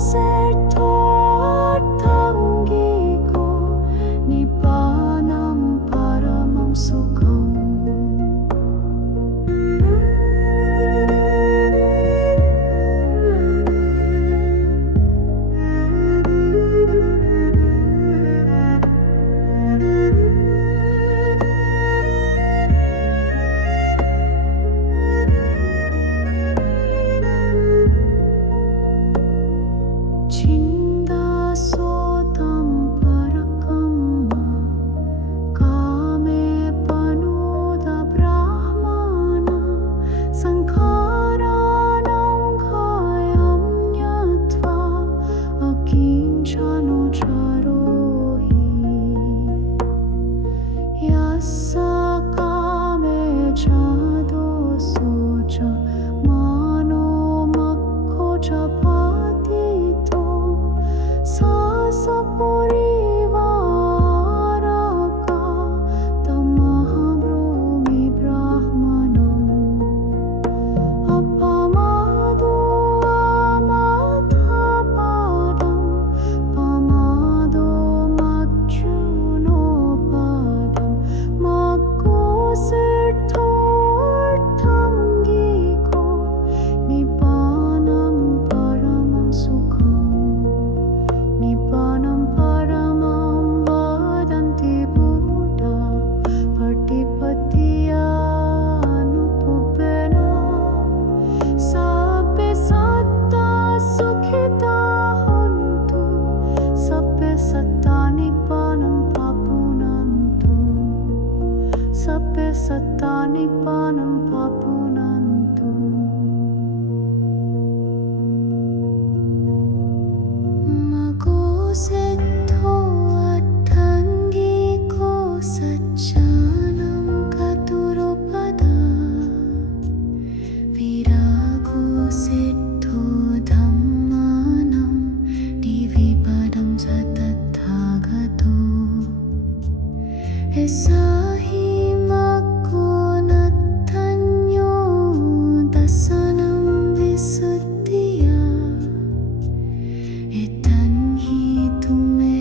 तुम्हें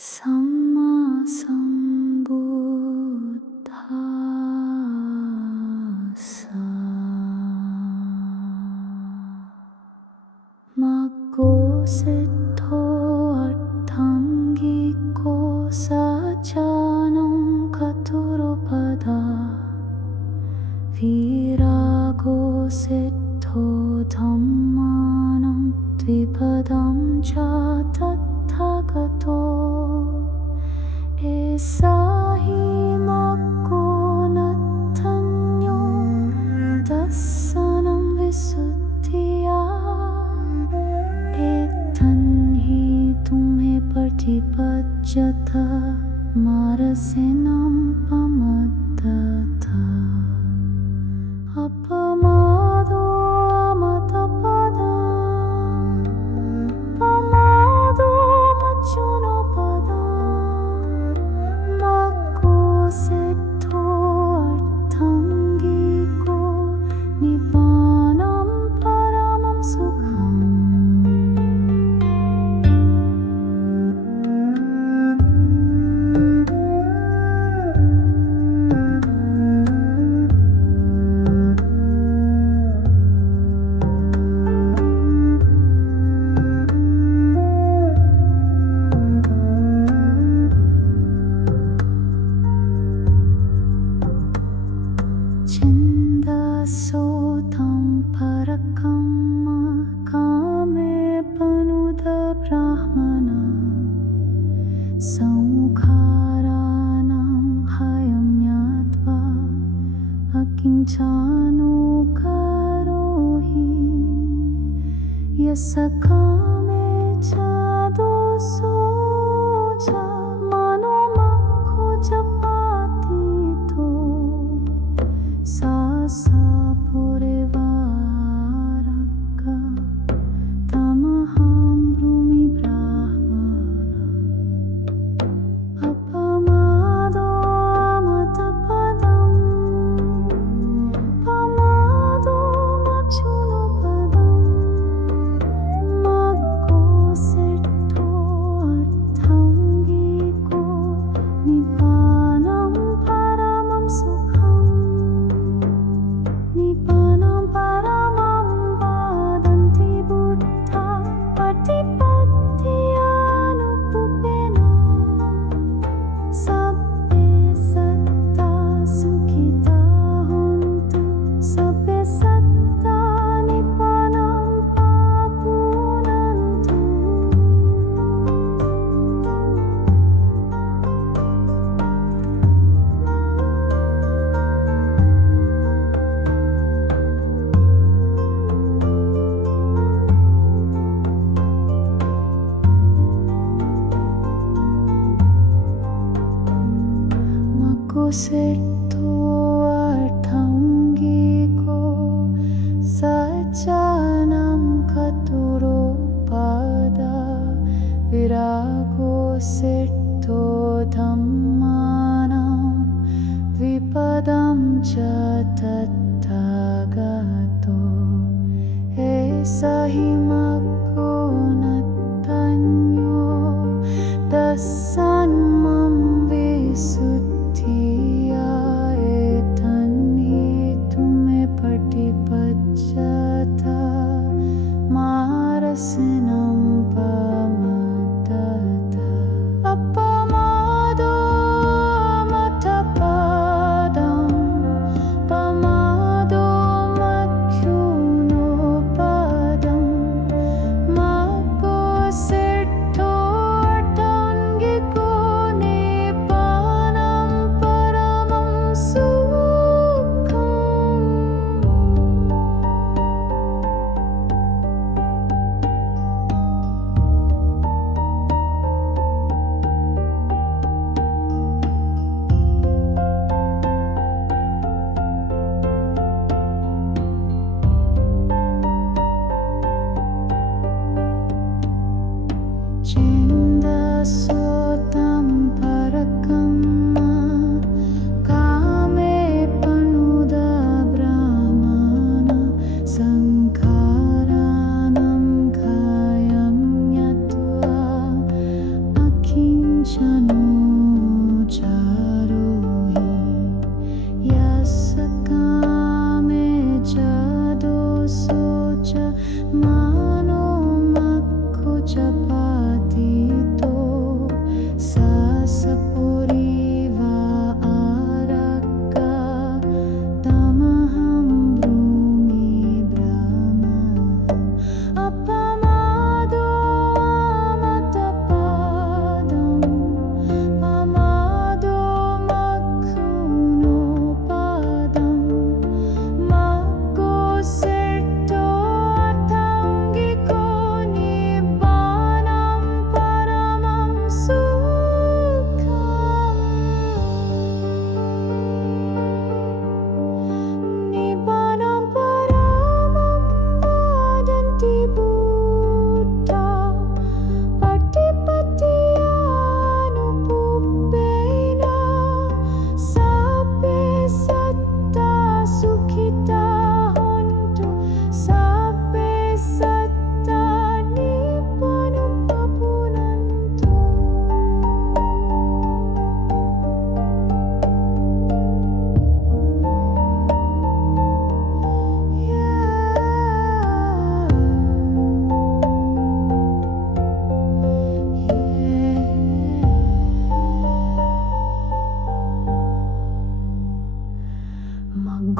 सम्मा सम्बुद्धास्सा मग्गो सिद्धो अट्टाङ्गिको सज्जनं चतुरोपदा विरागो सिद्धो धम्मानं द्विपदं च तथागतो एषा हि मग्गो नत्थन्यो दर्शनं विशुद्धिया एतन्हि तुम्हें प्रतिपद्यता मारसेनं पमद्दता अपमादो अमतपदं पमादो मच्युनपदं मग्गो सिद्धो अर्थाङ्गिको निब्बानं परमं सुखम् छन्दसो तं परकं कामे पनुतब्राह्मणा संखाराणां हयं ज्ञात्वा अकिञ्चनो करोहि यस्य कामे च दोषो च मनोमग्गो जपातीतो सा परिवारका तमहं ब्रूमि ब्राह्मणम् अपमादो अमतपदं पमादो मच्युनपदं मग्गो सिद्धो अर्थाङ्गिको निब्बानं परमं सुखम् निब्बानं परमं वदन्ति बुद्धा प्रतिपत्त्यानुरूपेण सब्बे सत्ता सुखिता हन्तु सब्बे सत्ता निब्बानं प्राप्नुवन्तु मग्गो सिद्धो अर्थाङ्गिको सज्जनं चतुरोपदा विरागो सिद्धो धम्मानं द्विपदं च तथागतो एषा हि मग्गो नत्थन्यो दर्शनं विशुद्धिया एतन्हि तुम्हें प्रतिपद्यता मारसेनं पमद्दता अपमादो अमतपदं पमादो मच्युनपदं मग्गो सिद्धो अर्थाङ्गिको निब्बानं परमं सुखम् छन्दसो तं परकं कामे पनुतब्राह्मणा संखाराणां कायं ज्ञात्वा अकिञ्च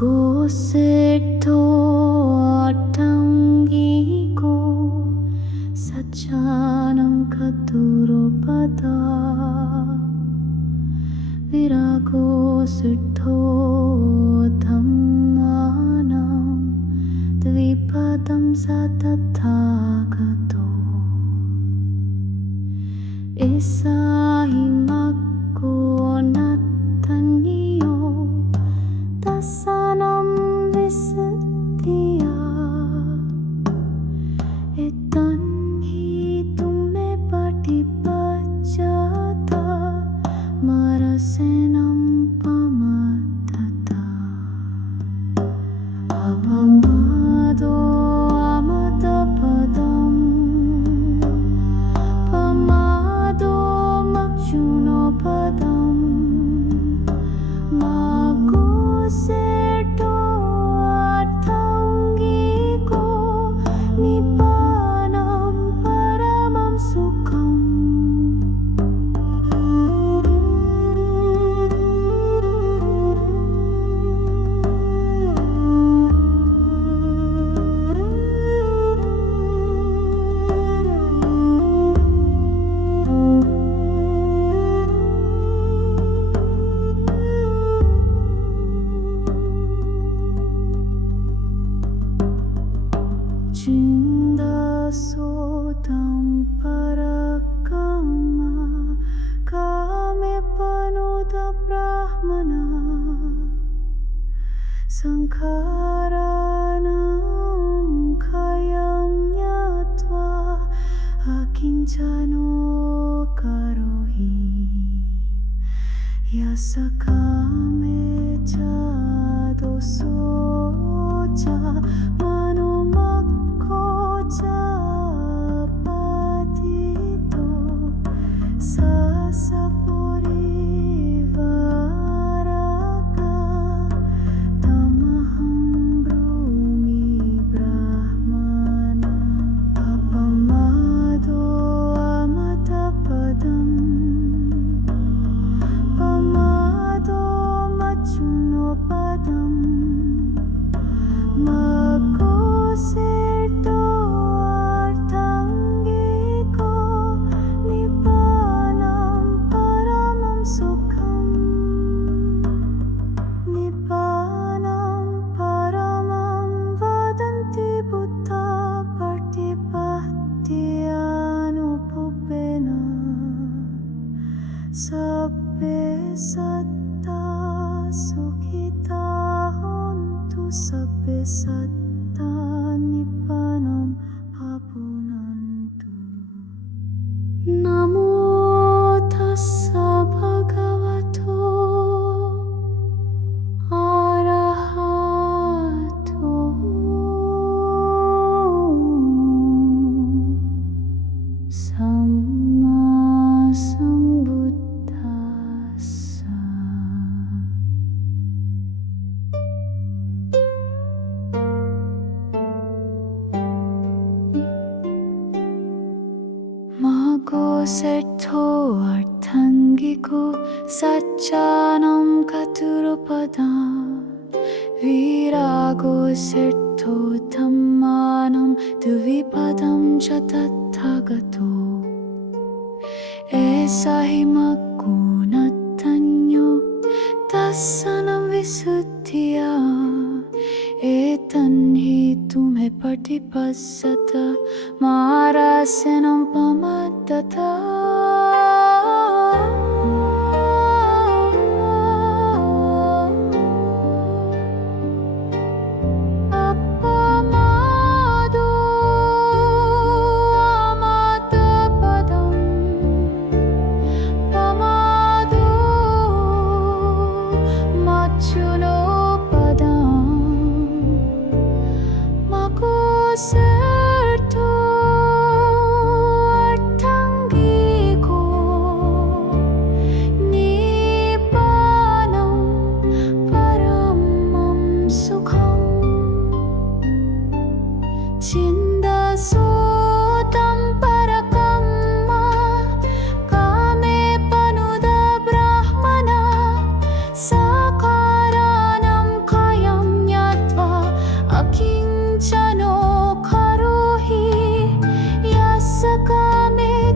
Magoseto atangigo Sajanam katuropada Virago siddho dhammanam Dvipadam satathagato Isahimaggo natanyo Dasanam visuddhiya Etanhi tumme patipajjata Marasenam pamatata Avamado amatapadam Pamado makjunopadam Magoseto arthangiko Nibbanam paramam sukham Chindasotam parakama Kame panuta brahmana Sankharanam khayam nyatva Akinchano karohi Yasakame cha dosocha Manumakko cha patito Sasapurivaraka Tamaham brumi brahmana Apamado amatapadam Pamado machunopadam Magoseto arthangiko Nibbanam paramam sukham Nibbanam paramam vadanti buddha Partipattiyanupupena Sabbe satta sukhita hontu Sabbe satta nibbanam abhunantu Namo tassa bhagavato arahato Samma sambuddhassa Magoseto arthangiko Sajanam katuropadam Virago settho dhammanam Dvipadam cha tathagato Esahimaggo natanyo Dasanam visuddhiya Etanhi tumme patipajjata Marasenam pamatata Appamado amatapadam Pamado machunopadam Magoseto arthangiko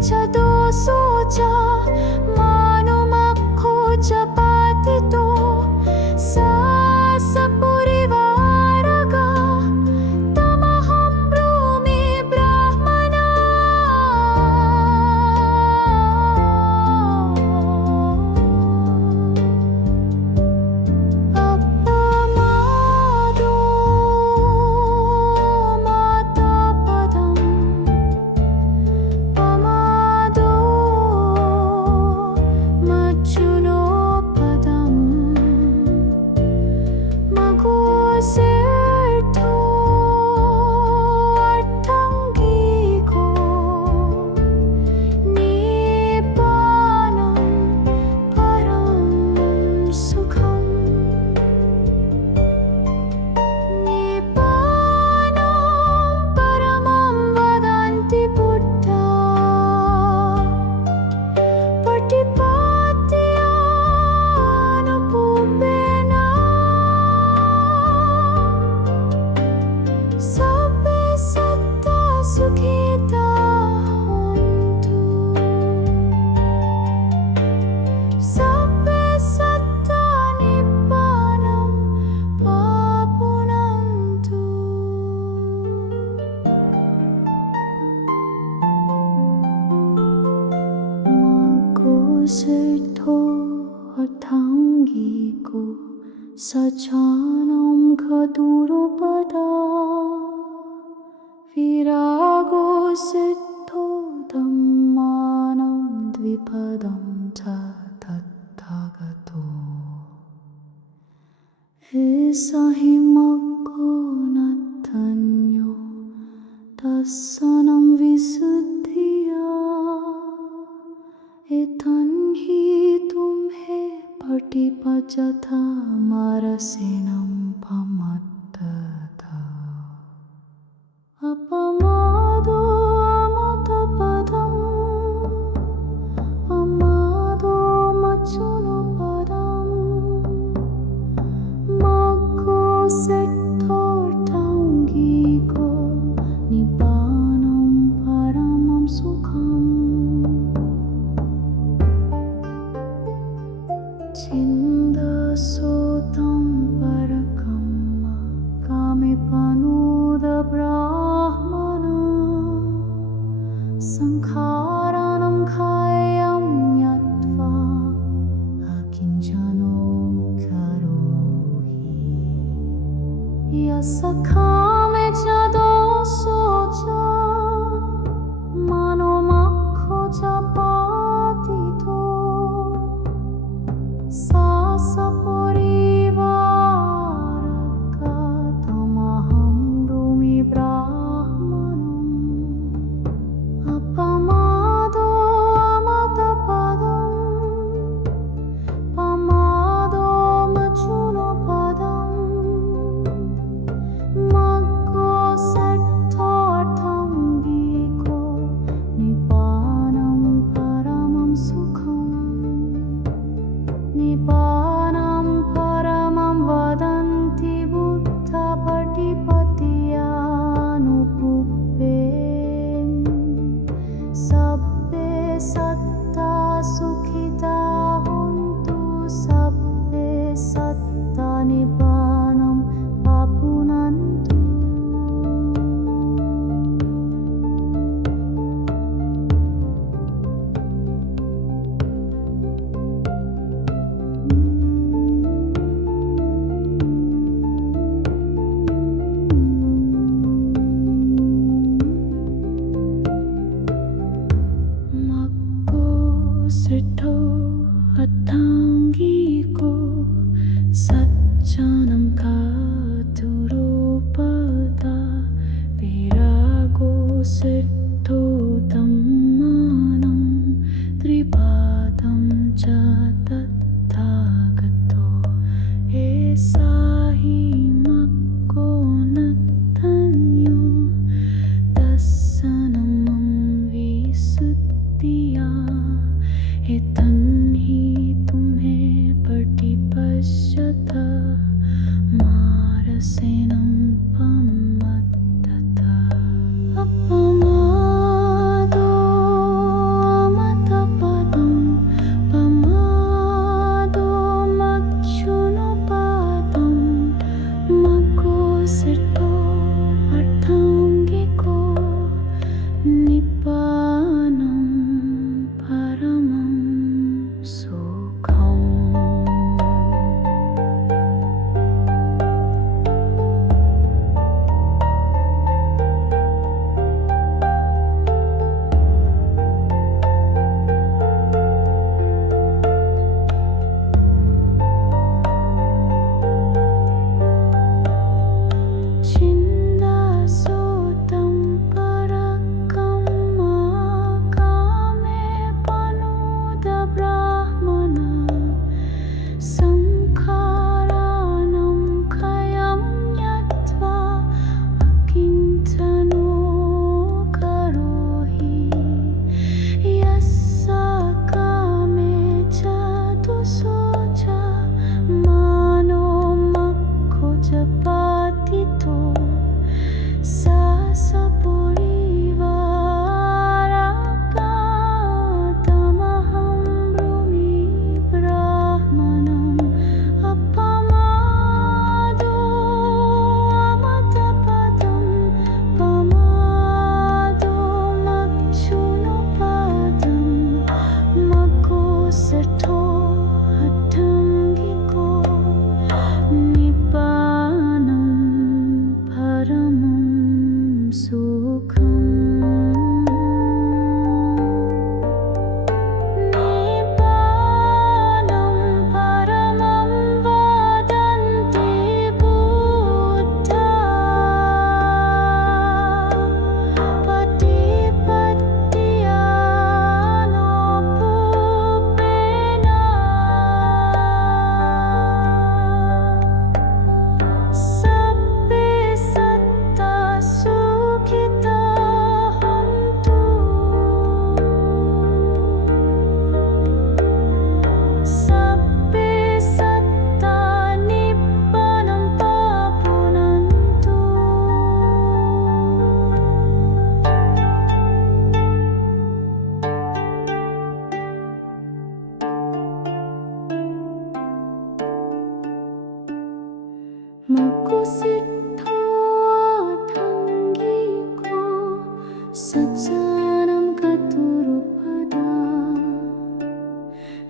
చదో సోచా మాను మక్కో చపాతితో సాస పురివారగా తమహం బ్రూమి బ్రాహ్మణ అప్పమాదో మాతా పదం పమాదో మచ్చునో పదం మగోసేఠో అట్టంగికో నిపానం పరం సుఖం నిపానం పరమం వదంతి బుద్ధా పటిపత్యానుపుపేనా సబ్బే సత్తా సుఖితా హోంతు సబ్బే సత్తా నిప్పానం పాపునంతు మగోసేఠో అఠాంగికో సచానం ఖదురోపదా విరాగో సిద్ధో ధమ్మానం ద్విపదం చ తథాగతో ఏసహి మగ్గో నధన్యో దస్సనం విశుద్ధియా एतन्हि तुम्हे पटिपजथा मारसेनं पमत्तथा अपमादो अमतपदं पमादो मच्चुनो पदं मग्गो सेट्थोर्टाङ्गिको निपानं परमं सुखम् చిందసోతం పరకమ్మ కామె పనూద బ్రాహ్మణ సంఖారణం ఖాయం యత్వా అకించనో కరోహి యస కామె చదో సోచా మనో మక్కో చపాతితో సాస పురివారగా తమహం బ్రూమి బ్రాహ్మణం అపమాదో అమతపదం పమాదో మచ్చునో పదం మగ్గో సెట్థో అఠంగికో నిపానం పరమం సుఖం నిపానం పరమం వదంతి బుద్ధ పటిపత్యానుపుపేన్ సబ్బే సత్తా సుఖితా హోంతు సబ్బే సత్తా నిపానం పాపునంతు మగ్గోసేఠో అఠాంగికో సజ్జనం ఖదురోపదా విరాగో సిద్ధో ధమ్మానం త్రిపాదం చ తథాగతో ఏసాహి మగ్గో నధన్యో దస్సనం విశుద్ధియా एतन्हि तुम्हे पटिपश्यथ मारसेनं पमत्तथा अपमादो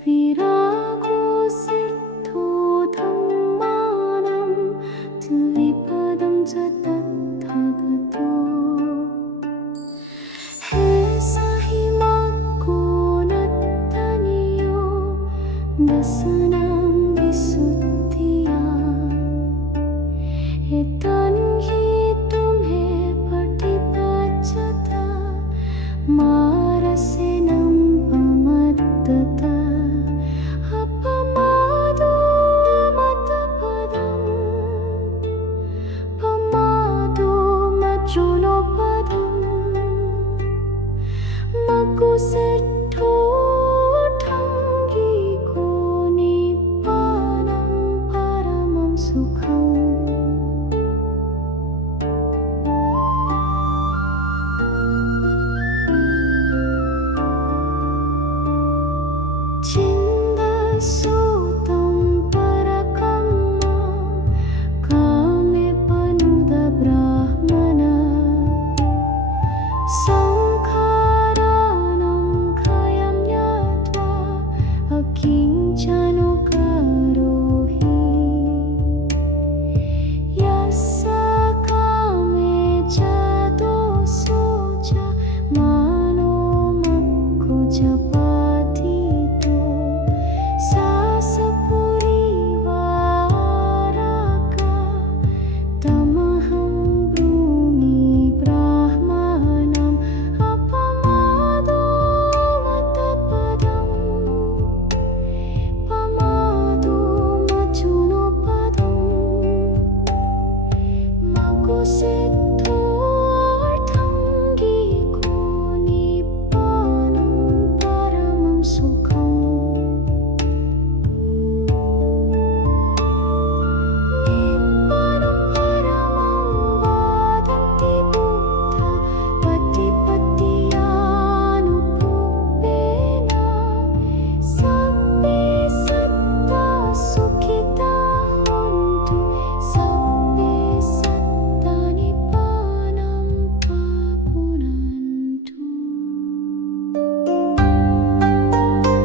विरागो सिद्धो धम्मानं द्विपदं च तत्थगतो हे सहिमग्गो नत्तनियो दशनं विशुद्धिया एतन्हि तुम्हें पटिपच्यता मारसेनं पमद्दता अपमादो मतपदं पमादो मज्जुनोपदं मकुसिद्धो ठङ्गिको निप्पानं परमं सुखम् छिन्दसूतं परकम्म कामे पनुदब्राह्मण संखारानं खयं ज्ञात्वा अकिञ्चनो करोहि यस्य कामे च दोषो च मानो मक्खो च पाथितो सासपुरीवारका तमहं ब्रूमि ब्राह्मणम् अपमादो मतपदं पमादो मज्जुनोपदं मकुसिद्धो ठङ्गिको निप्पानं परमं सुखम् निप्पानं परमं वदन्ति बुद्धा पटिपत्यानुपूपेन सब्बे सत्ता सुखिता हन्तु सब्बे सत्ता निप्पानं पापुनन्तु।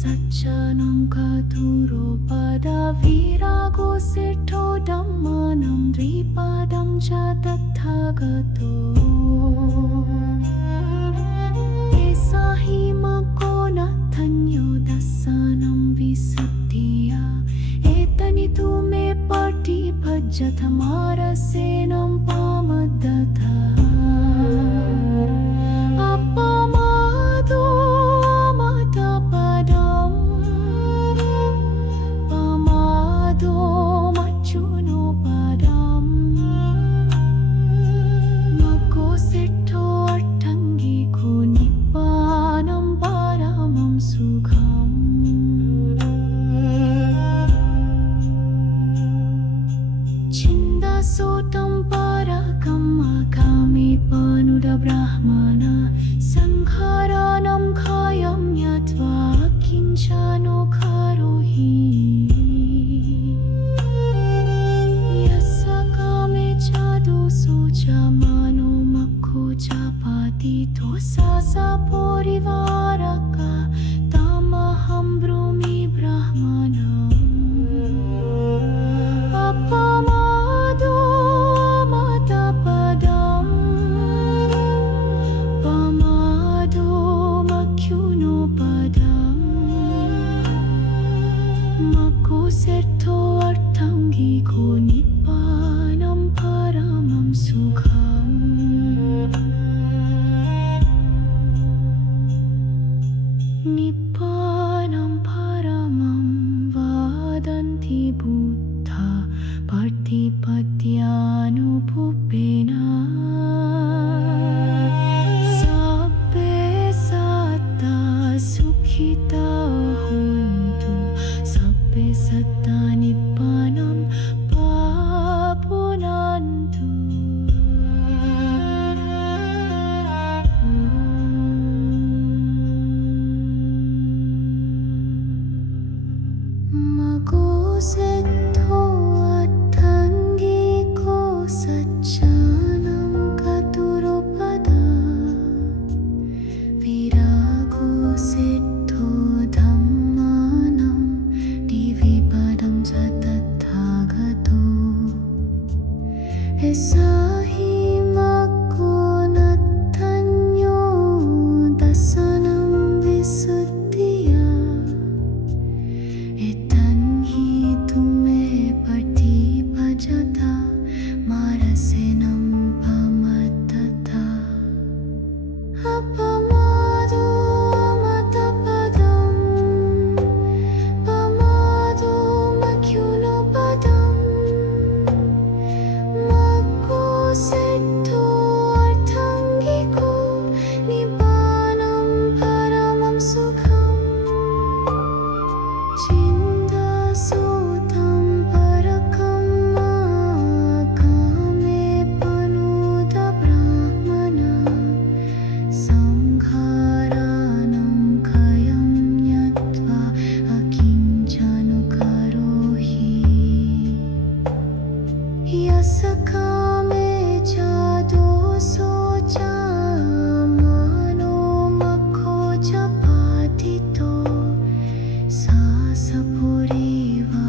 सच्चनं कतुरो पदविरागो सिद्धो धम्मानं द्विपदं च तथागतो एषा हि मको न धन्यो दर्शनं विशुद्धिया एतनितु मे पठिभजतमारसेनं पामदथा अपमादो मतपदं पमादो मच्युनोपदं मको सिद्धो अर्थङ्गिको निप्पानं परमं सुखम् छिन्दसोतं परकम् अकामि पनुद ब्राह्मण संहारानं खयं यत्वा किञ्चनो करोहि यस्य कामे च दोषो च मनो मखो च पतितो स परिवारका तमहं ब्रूमि ब्राह्मणम् अपमादो मतपदं पमादो मख्युनोपदं मको सिद्धो अर्थङ्गिको निप्पानं परमं सुखम् निप्पानं परमं वदन्ति बुद्धा प्रतिपद्यानुभूपेन सब्बे सत्ता सुखिता हन्तु सब्बे सत्ता निप्पानं पापुनन्तु मको सिद्धो अर्थङ्गिको सच्चनं कतुरो पदा विरागो सिद्धो धम्मानं द्विपदं च तथागतो एषा हि मको न धन्यो दर्शनं विशुद्धिया एतन्हि तुमे पठिभजता मारसेनं पमदथा अपमादो मतपदं पमादो मख्युनोपदं मको सिद्धो अर्थङ्गिको निप्पानं परमं सुखम् छिन्दसोतं परकम् अकामे पनुद ब्राह्मण संहारानं खयं यत्वा अकिञ्चनो करोहि यस्य कामे च दोषो च मनो मखो च पतितो स परिवारका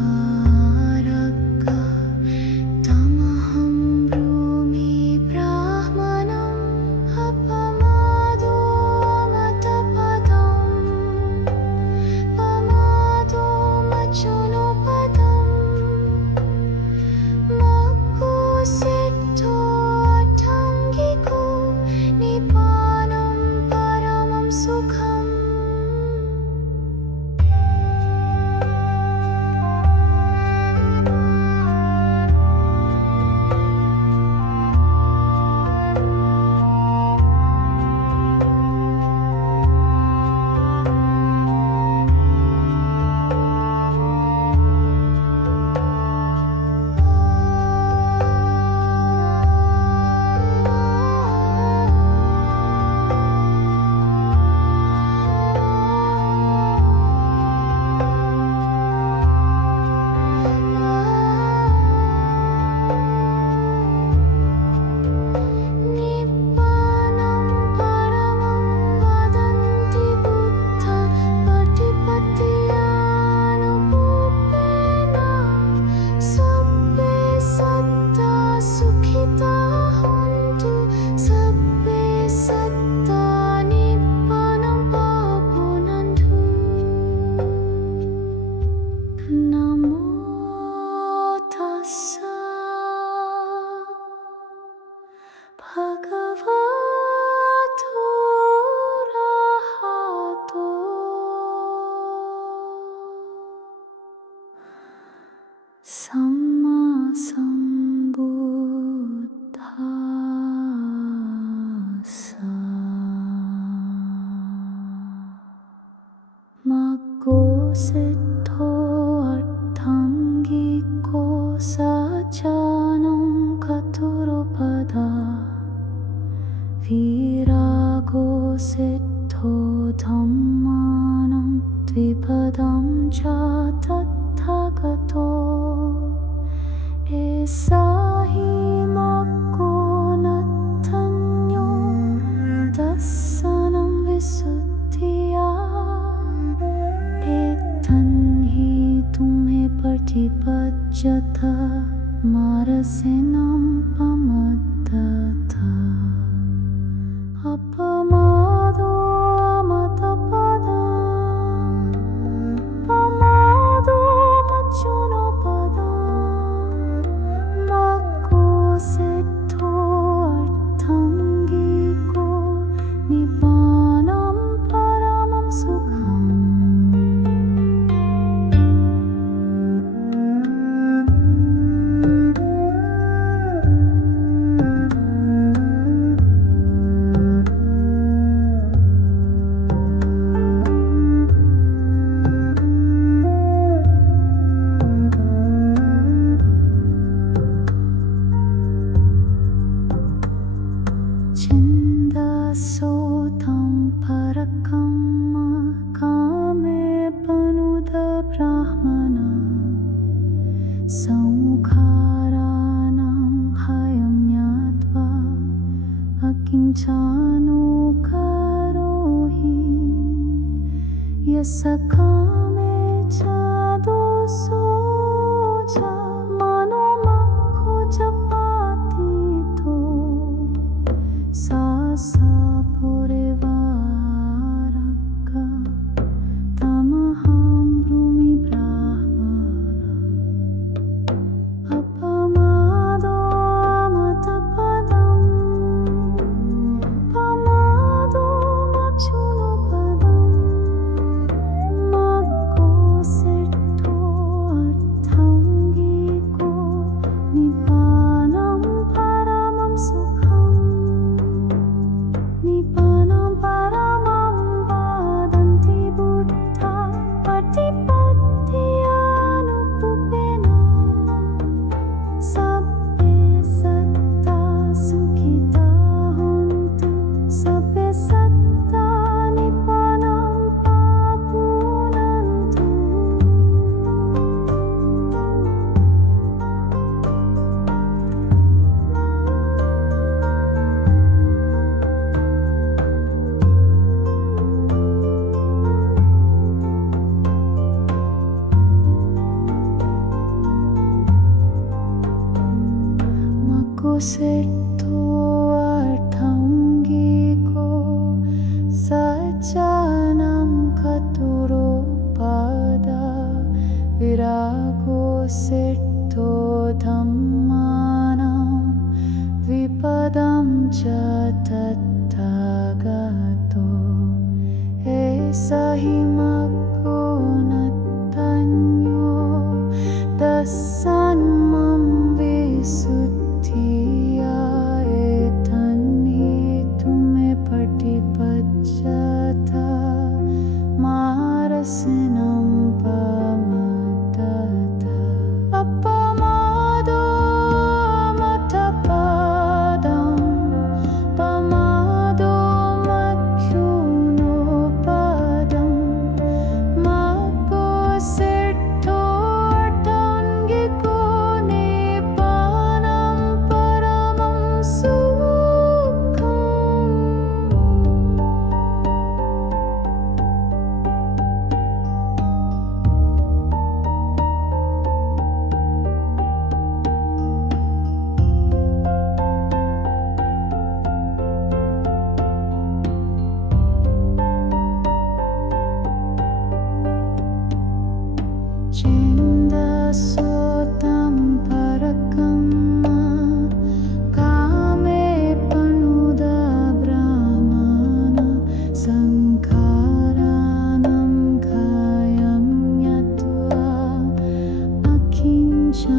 Samma Sambuddhassa. Maggo siddho arthangiko sacanam katurupada. Virago siddho dhammanam dvipadam cha tathagato. Esahi maggo nattanyo dassanam visuddhiya. Etanhi tumhe partipajjata marasinam pamaddata. Apamado amatapadam pamado machunopadam. Maggo siddho arthangiko nibbanam paramam sukham. Chindasotam parakamma kame panuda brahmana. Sankharanam hayam nyatva akinchano karohi. Yasakame cha doso cha manomakho japatito. Sasa purivaraka tamaham brumi brahmana. Apamado amatapadam pamado machunopadam. Maggo siddho arthangiko nibbanam paramam sukham. Nibbanam paramam vadanti buddha patipattiyanupupena. Sabbe satta sukhita hontu sabbe satta nibbanam papunantu. Maggo siddho arthangiko sacanam katurupada. Virago siddho dhammanam dvipadam cha tathagato. Esahi maggo nattanyo dassanam visuddhiya. Etanhi tumhe partipajjata marasinam pamaddata. Apamado amatapadam pamado machunopadam. Maggo siddho arthangiko nibbanam paramam sukham. Chindasotam parakamma kame panuda brahmana. Sankharanam kayam nyatva akinchano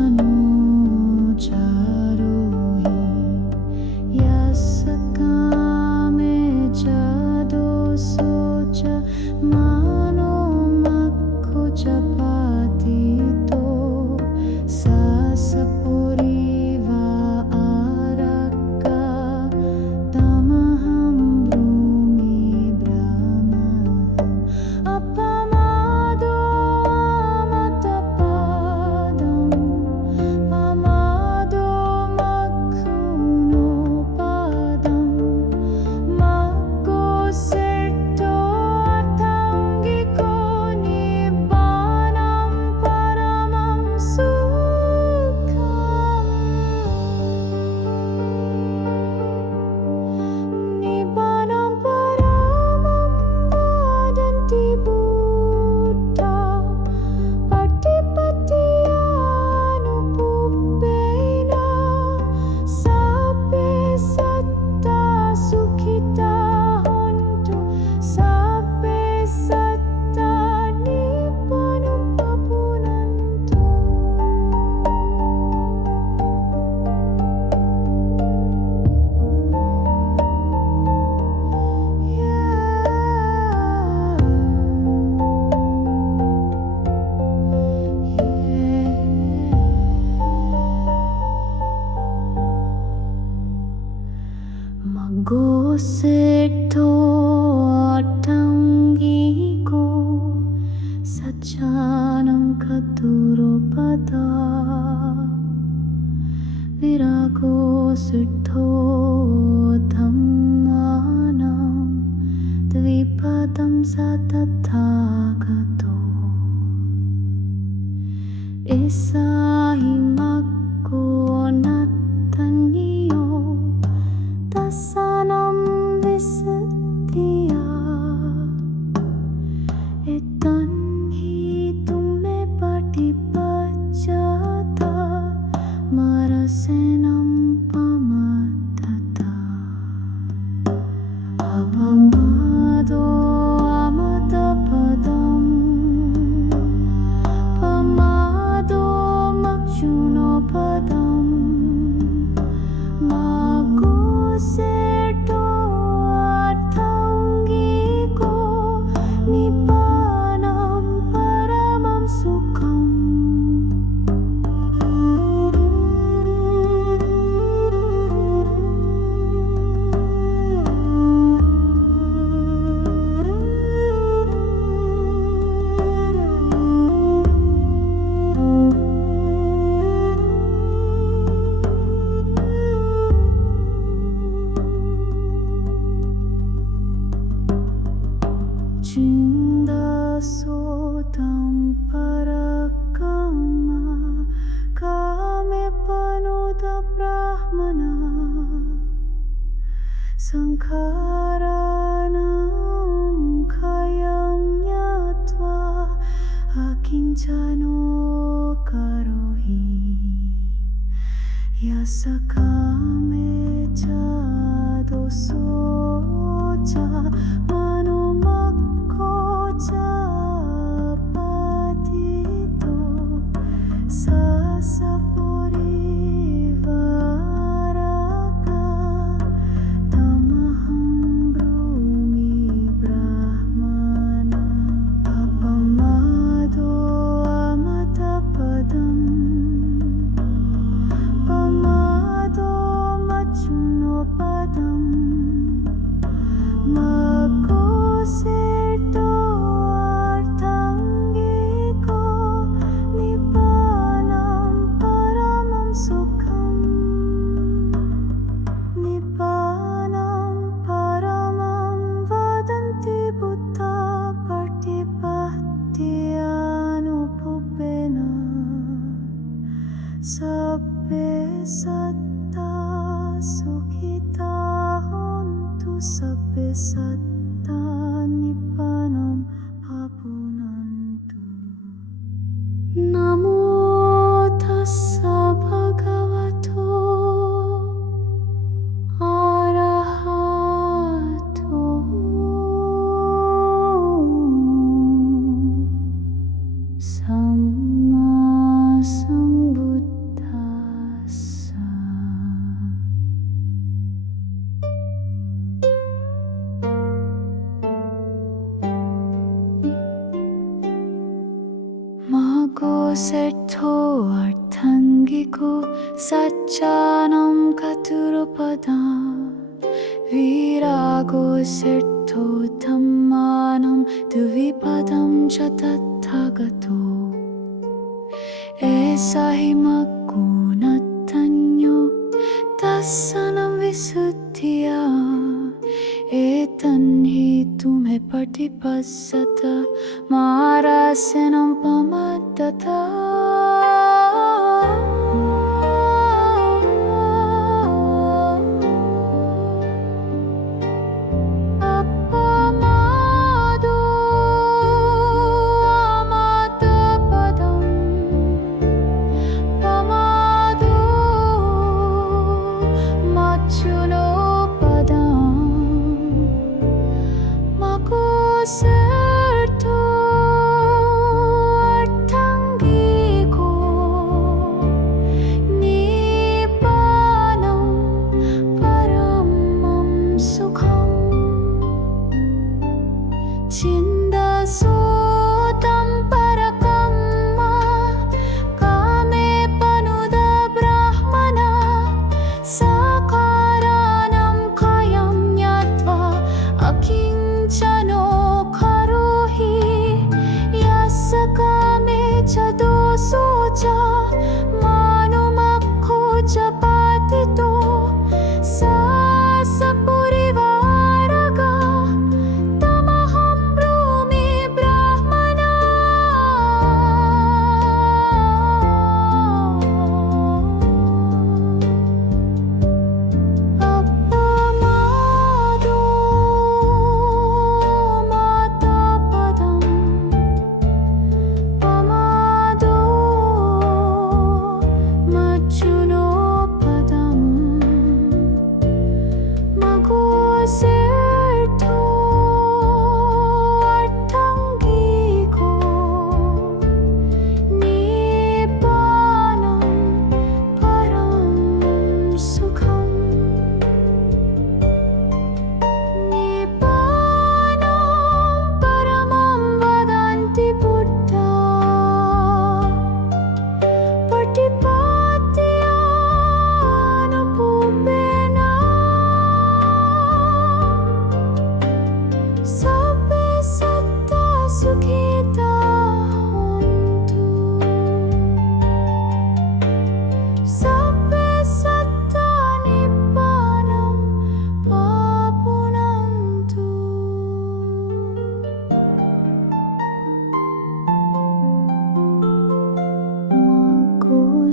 Dassanam Katuropada Virago Siddho Dhammanam Dvipadam Satathagato Isahimaggo Natanyo Dassanam Visuddhiya Etanhi tumme patipajjata Marasenam pamatata Avamado amatapadam Pamado makjunopadam Magoseto arthangiko Nibbanam paramam sukham Cindasodam parakama Kame panuda brahmana Sankharanam khayam nyatva Akinchano karohi Yasakame cha dosocha Manumakko cha patito Sasaporivaraka Tamaham brumi brahmana Apamado amatapadam Pamado machunopadam Magoseto arthangiko Nibbanam paramam sukham Nibbanam paramam vadanti buddha Partipattiyanupupena Sabbe satta sukhita hontu Sabbe satta nibbanam abhunantu Namo tassa bhagavato arahato Samma sambuddhassa Magoseto arthangiko Saccanam katuropadam Virago seto dhammanam Dvipadam cha tathagato Esahimaggo natanyo Dassanam visuddhiya Etanhi tumme patipajjata Marasenam pamatata Appamado amatapadam Pamado machunopadam Magoseto arthangi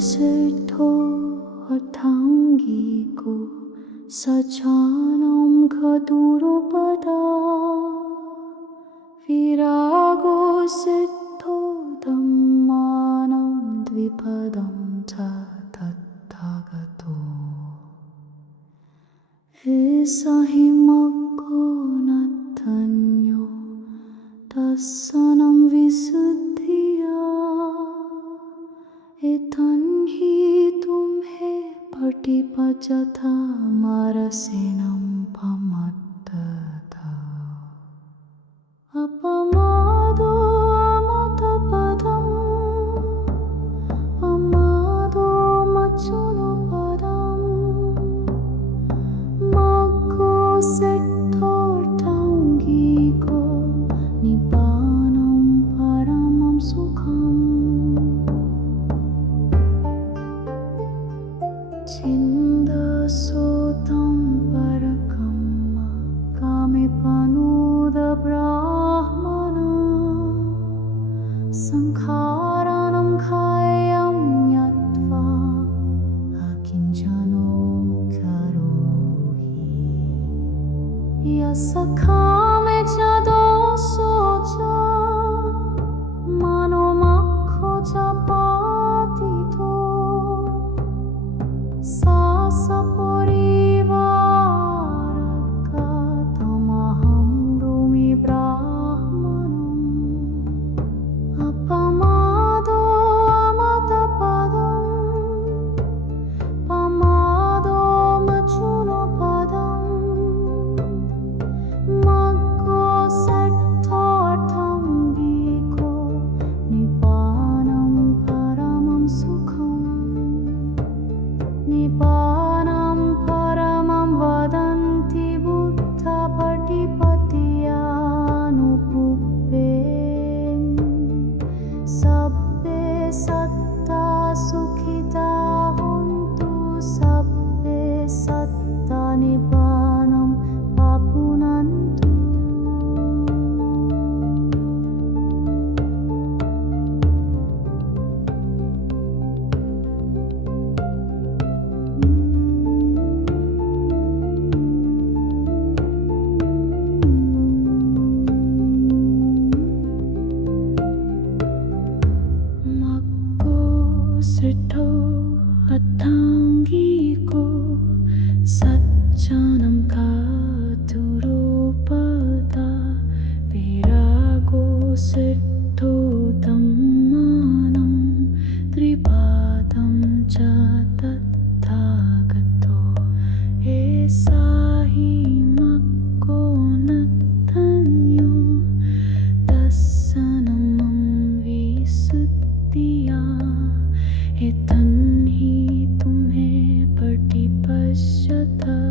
सिद्धो अथाङ्गिको सचानं खदुरुपदा विरागो सिद्धो धम्मानं द्विपदं च तथागतो ऐसा ही मग्गो नथन्यो दर्शनं विशुद्धिया एतन् हि तुम्हें पटिपजथा मारसेनं पमत्तथा अपमादो अमतपदम् अमादो मच्चुनुपदम् मग्गो सिद्धोऽर्थाङ्गिको निब्बानं परमं सुखम् छिन्दसोतं परकम्म कामिपनुदब्राह्मणा संखारानं खायं यत्वा अकिञ्चनो करोहि यस्सखामे च दोषो च मनोमक्षो च पातितो सा सपरिवारकतमहं ब्रूमि ब्राह्मणम् अपमादो अमतपदम् पमादो मच्चुनोपदम् मग्गो सिद्धोऽर्थाङ्गिको निब्बानं परमं सुखम् निब्बानं परमं वदन्ति बुद्धपटिपत्यानुपुप्पेन् सब्बे सत्ता सुखिता हन्तु सब्बे सत्ता निब्बानं वाप्नुवन्तु मग्गो सिद्धो अथाङ्गिको सच्चानं खादुरुपदा विरागो सिद्धो धम्मानं त्रिपादं च तथागतो ऐसा ही मग्गो नथन्यो दर्शनं विशुद्धिया एतन् हि तुम्हें पटिपश्यथा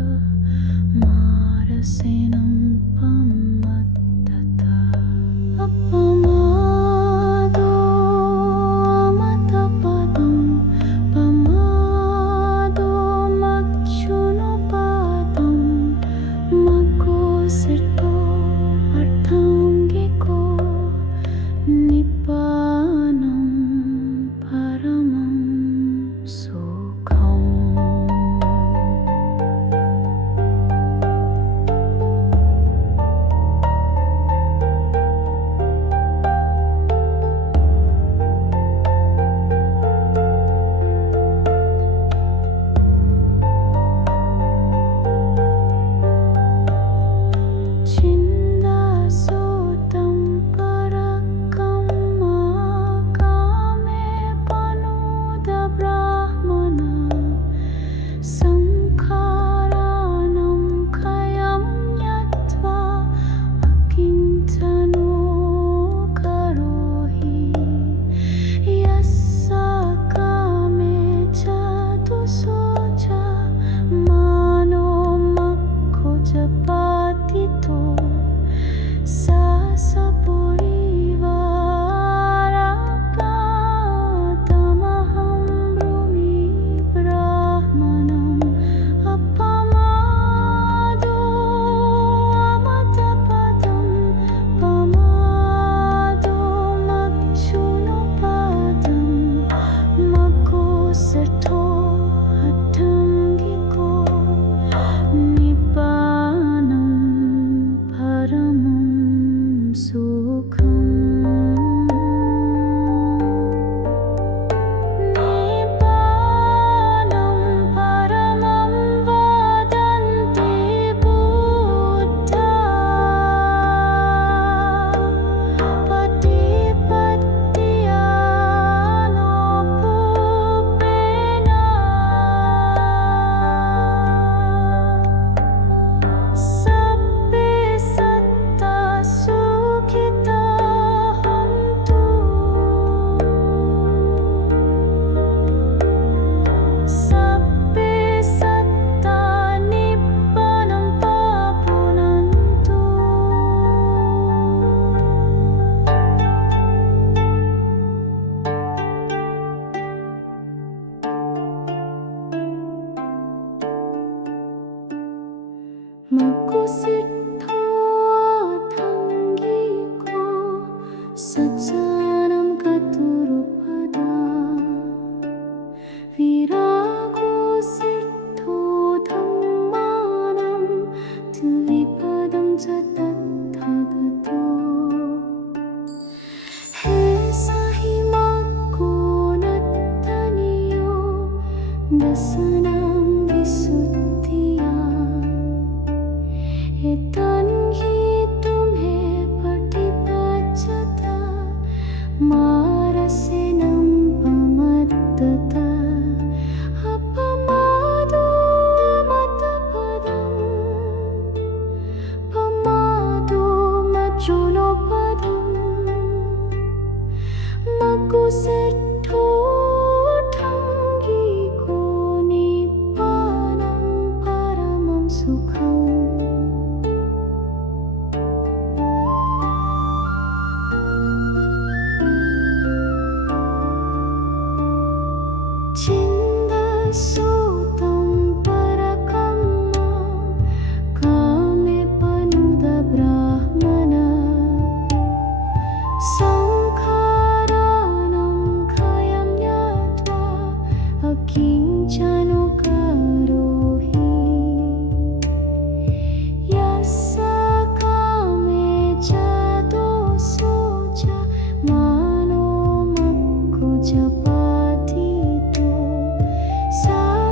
आसिनं पमत्तत अपमादो मतपदं पमादो मज्जुनोपदं मकुसिद्धो ठङ्गिको निप्पानं परमं सुखम् छिन्दसूतं परकम्म कामे पनुद ब्राह्मण संखारानं खयं ज्ञात्वा अकिञ्चनो करोहि यस्य कामे च दोषो च मानो मक्खु च पाथितो सा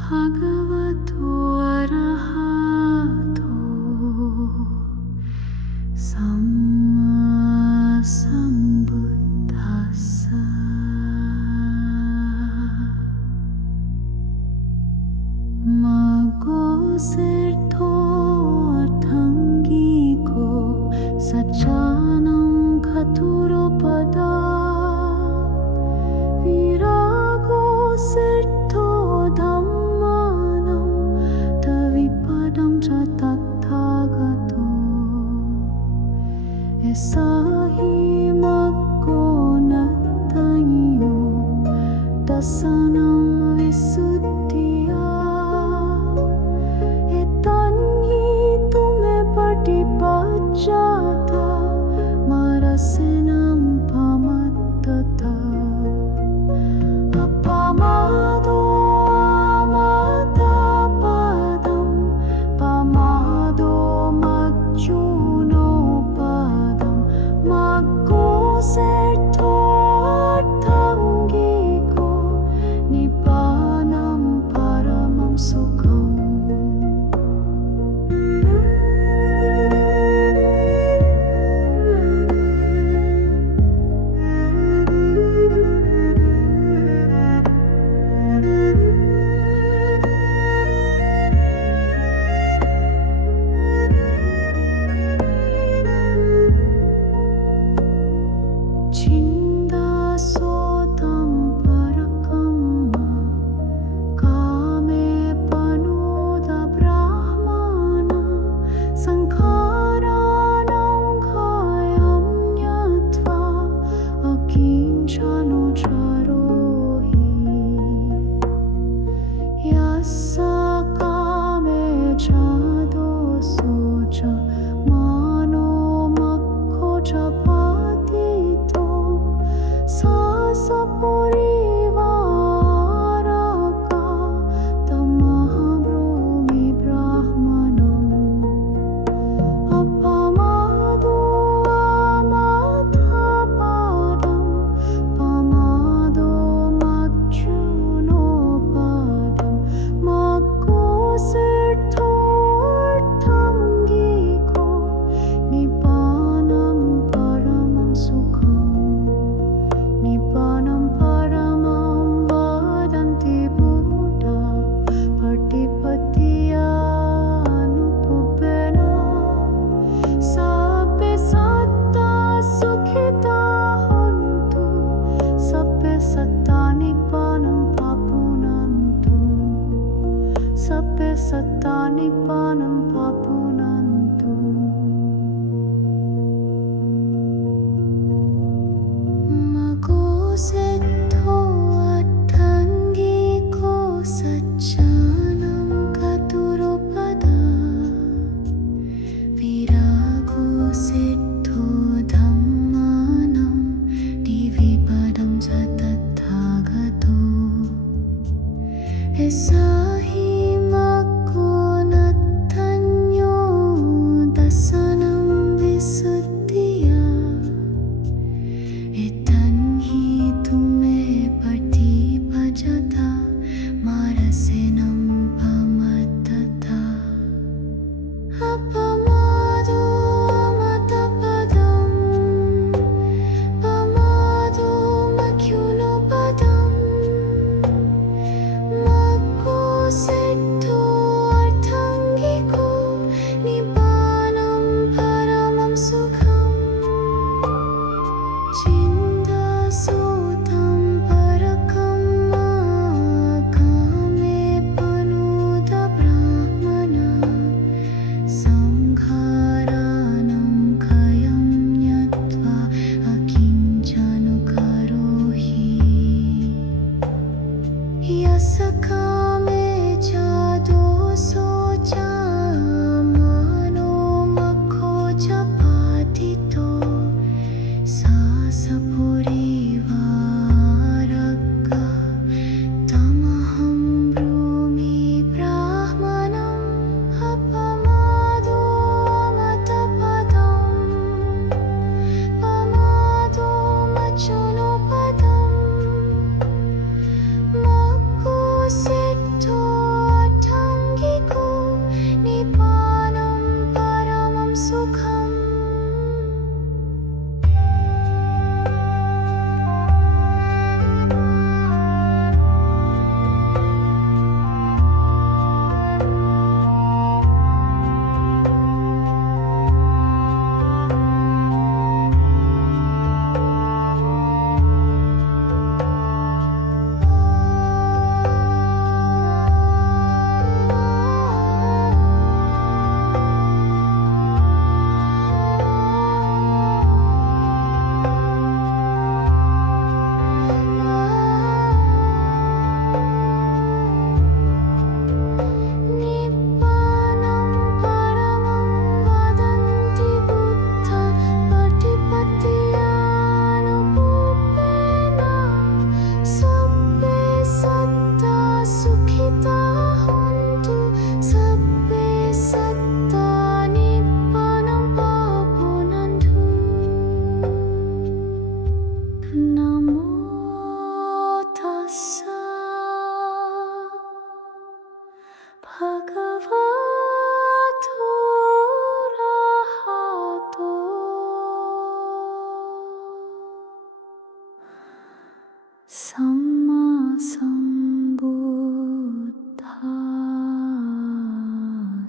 Bhagavato Arahato Samma Sambuddhassa. Mago Sirtho Arthangiko Sachanam Khaturopada Virago Sirtho Dhammanam Tavipadam Jatathagato Esahi Maggo Nattayo Dasanam Visuddhiya Etanhi tume patipajjata Marasenam pamattata Apamado amatapadam Pamado majjunopadam Maggo Sirtho Arthangiko Nibbanam paramam sukham. Chindasotam parakamma kame panuda brahmana sankharanam khayam nyatva akinchano charohi yassa kame chadosocha mano makho chapatito Sasa purivaraka tamahabrumi brahmanam Apamado amatapadam Pamado majjunopadam Maggo Sirtho Arthangiko Nibbanam paramam sukham. Nibbanam paramam vadanti Buddha Patipattiya anupubbena Sabbe satta sukhita hontu Sabbe satta nibbanam papunantu Sabbe satta nibbanam papunantu. Mago Sirtho Arthangiko Sachanam Khaturopada Virago Sirtho Dhammanam Divipadam Jatathagato Esahi Maggo Nattanyo Dasanam Visuddhiya Etanhi tum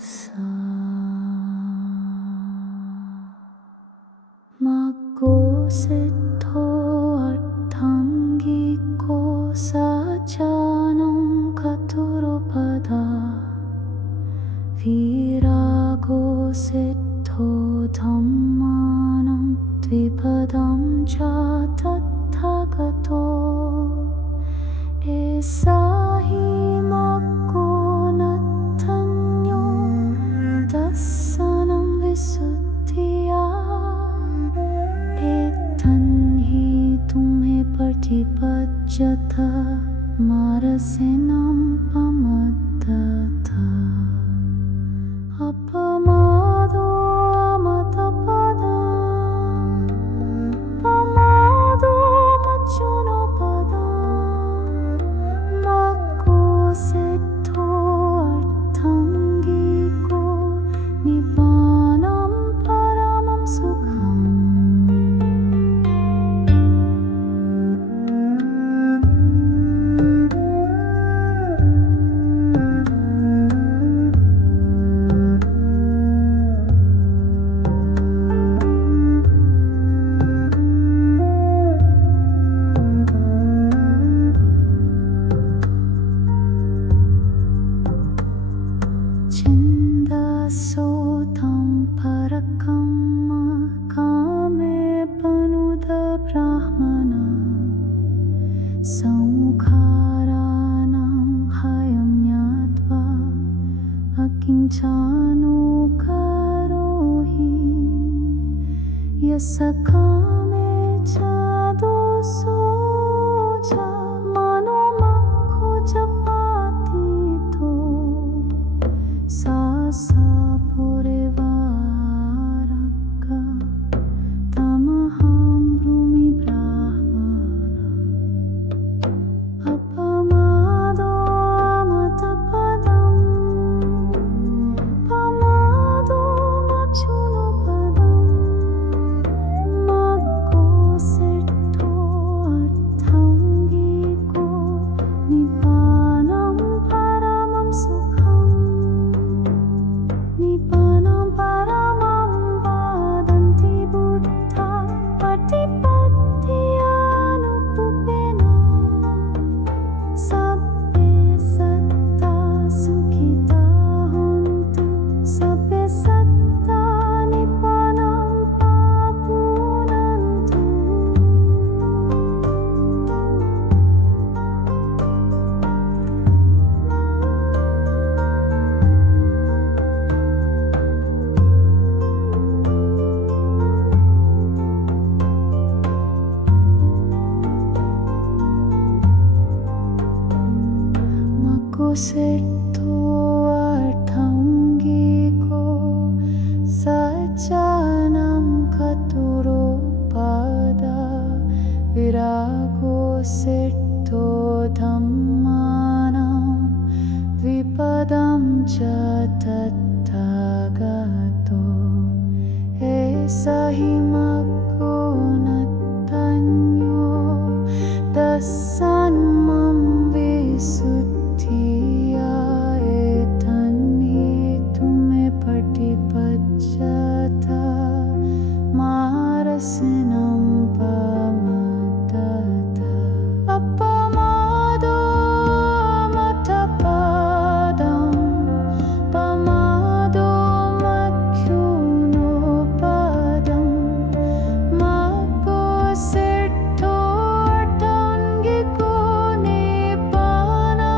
sa Mako siddho arthangiko sajanam katurupada Virago siddho dhammanam dvipadam cha tathagato Esahi mako nattanyo dasanam visuddhiya Etanhi tumhe partipajjata marasinam pamaddata Apamado amatapadam Pamado machunopadam Mako siddho arthangiko Nibbanam paramam sukham Sotam parakamma kame panuda brahmana Saukharanam hayam nyatva akinchano karohi Yasakame chado soja manomakho japatito Sasa purivaraka tamaham brumi brahmana Apamado amatapadam Pamado machunopadam Mako siddho arthangiko Nibbanam paramam sukham Nibbanam paramam vadanti buddha patipattiyanupupena Sabbe satta sukhita hontu Sabbe satta nibbanam papunantu Mako siddho arthangiko sajanam katurupada Virago siddho dhammanam dvipadam cha tathagato Esahi mako nattanyo dasanam visuddhiya Etanhi tumhe partipajjata marasinam pamaddata Appamado amatapadam Pamado machunopadam Mako siddho arthangiko Nibbana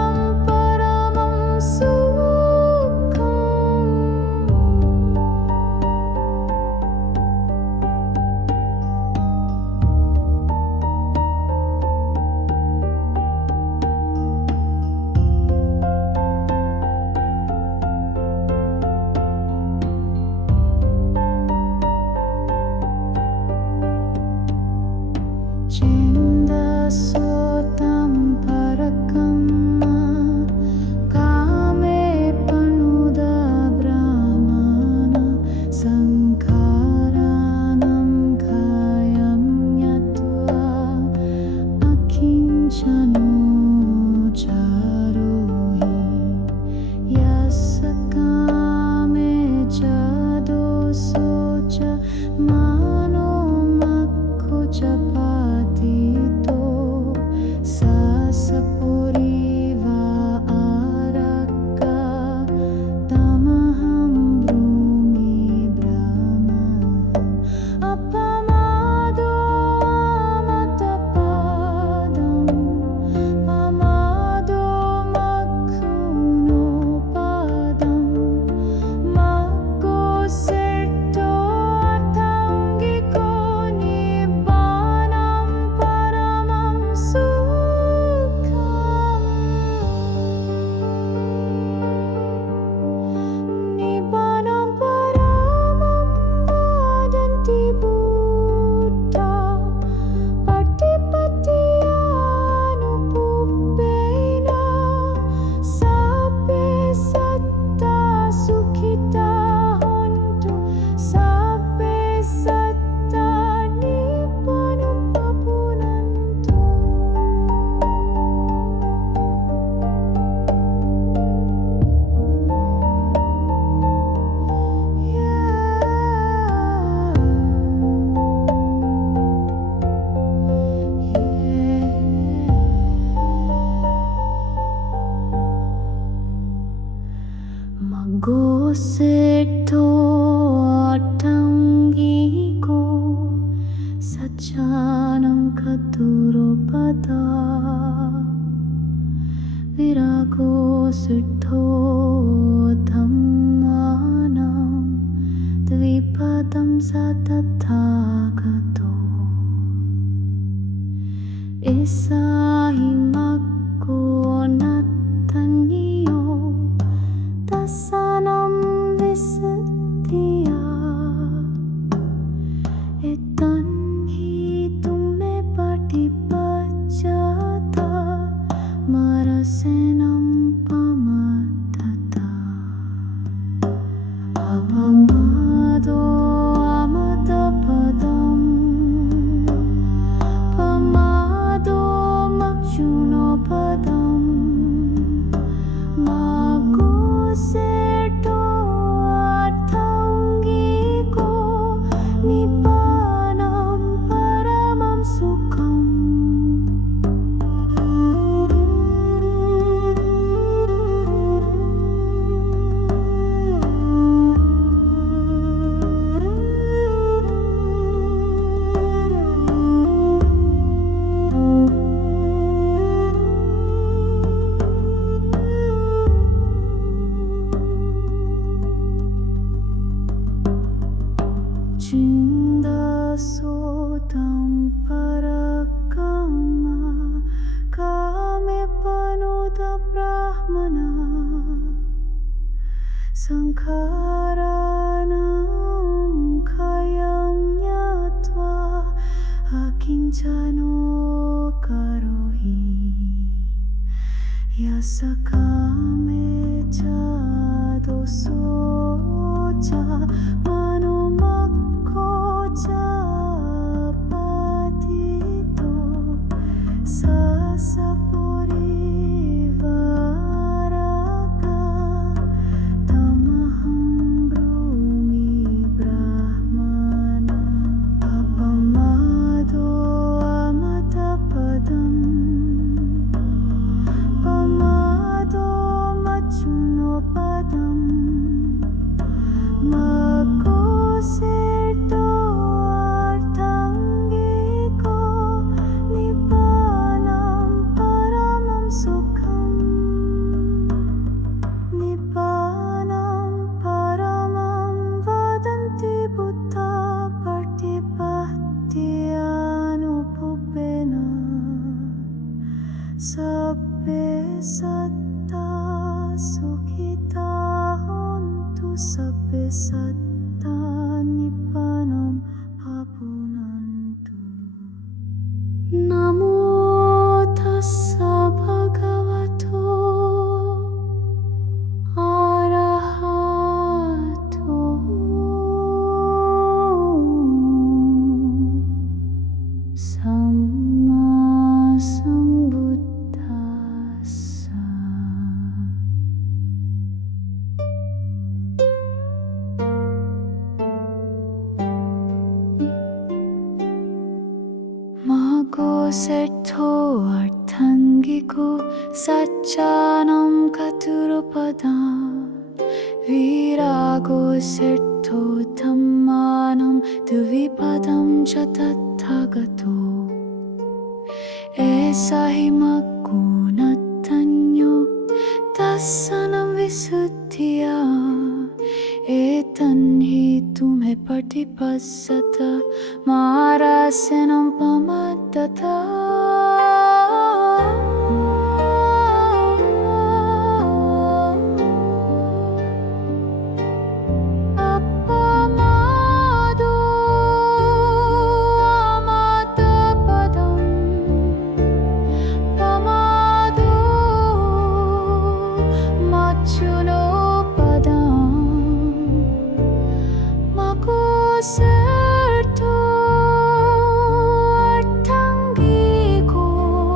마고세토 어탕기고 사차남 카투로바다 विरागो सिद्धो धम्मानां द्विपदं सतथागतो एसाहिमग्गो नत्तन्यो दस्सनं विसुद्धिया एतन्हि तुम्मे पटिपज्जता Marasenam pamatata Apamado amatapadam Pamado makchunopadam Magoseto arthangiko Nibbanam paramam sukham Cindasodam parakama kame panuda brahmana Sankharanam khayam nyatva akinchano karohi Yasakame cha dosocha manumakko cha patito sasaporivaraga tamaham brumi brahmana apamado amatapadam Pamado machunopadam Magoseto arthangiko Nibbanam paramam sukham Nibbanam paramam vadanti buddha Partipattiyanupupena Sabbe satta sukhita hontu sabbe satta nibbanam abhunantu Namo tassa bhagavato arahato Samma Sambuddhassa Magoseto arthangiko sachanam katurupadam Virago seto dhammanam dvipadam cha tathagato Esahimaggo nattanyo dassanam visuddhiya Etanhi tumhe patipassata Marasenam pamatata Apamado amatapadam Pamado machunopadam Magoseto arthangiko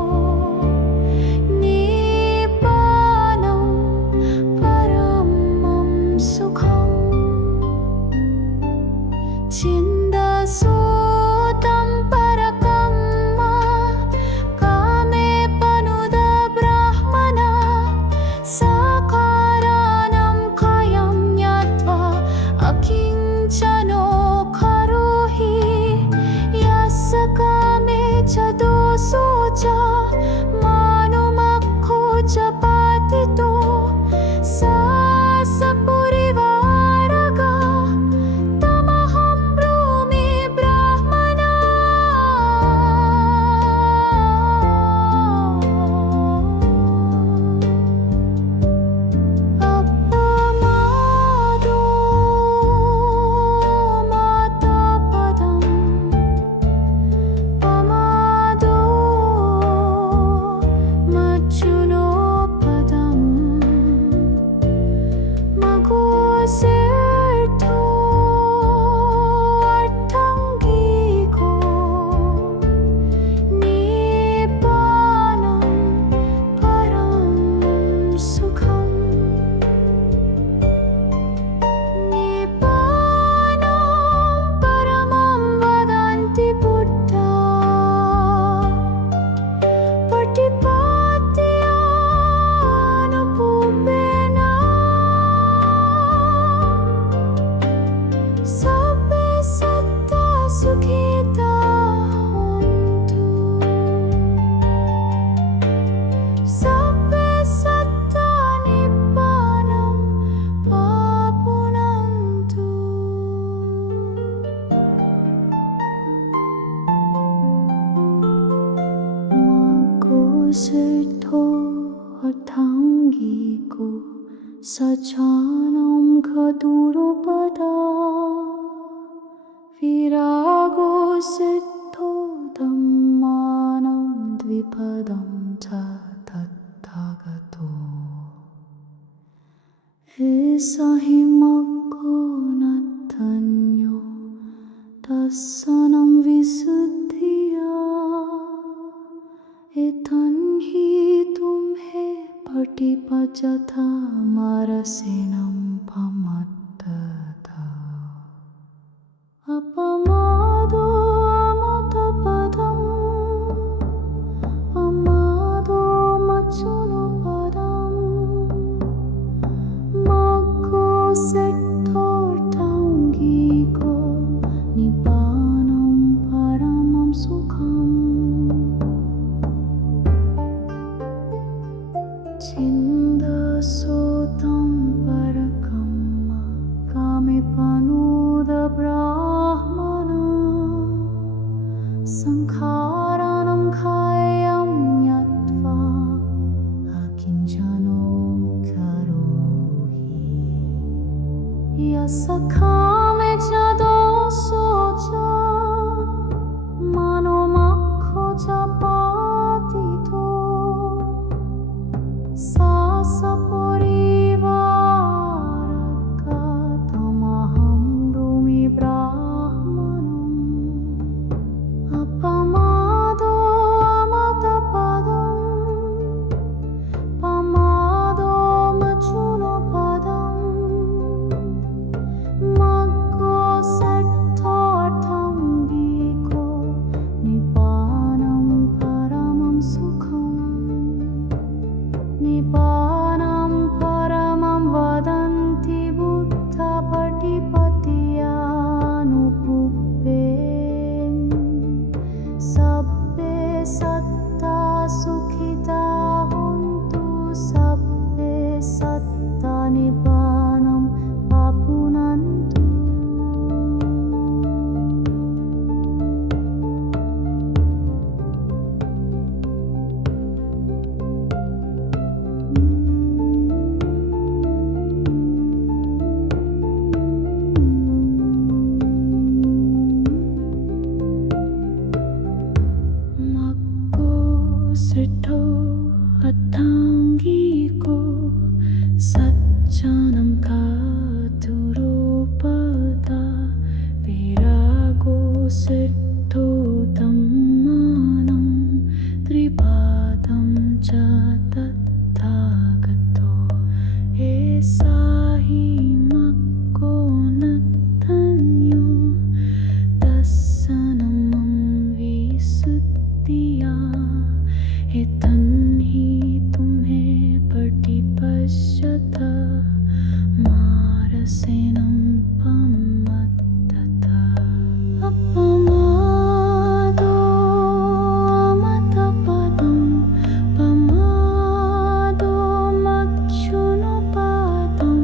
सचानं खदुरुपदा विरागो सिद्धो धम्मानं द्विपदं च तथागतो ऐसा ही मग्गो नथन्यो दर्शनं विशुद्धिया एतन् हि तुम्हें पटिपजथा मारसेनं पमत्तथा अपमादो अमतपदम् अमादो मच्चुनुपदम् मग्गो सिद्धोऽर्थाङ्गिको निब्बानं परमं सुखम् छिन्दसोतं परकम्म कामे पनुदब्राह्मणा संखारानं खायं यत्वा अकिञ्चनो करोहि यस्सखामे च दोषो च मनोमक्खो च पातितो सा सपरिवारकतमहं ब्रूमि ब्राह्मणम् अपमादो अमतपदम् पमादो मच्चुनपदम् मग्गो सिद्धोऽर्थाङ्गिको निब्बानं परमं सुखम् निब्बानं परमं वदन्ति बुद्धपटिपत्यानुपुप्पेन् सब्बे सत्ता सुखिता हन्तु सब्बे सत्ता निब्बानं वाप्नुवन्तु मग्गो सिद्धो अर्थाङ्गिको सज्जनं खदुरुपदा विरागो सिद्धो धम्मानं त्रिपादं च तथागतो ऐसा ही मग्गो नथन्यो दर्शनं विशुद्धिया एतन् हि तुम्हें पटिपश्यथा मारसेनं पमत्तथा अपमादो अमतपदम् पमादो मच्चुनपदम्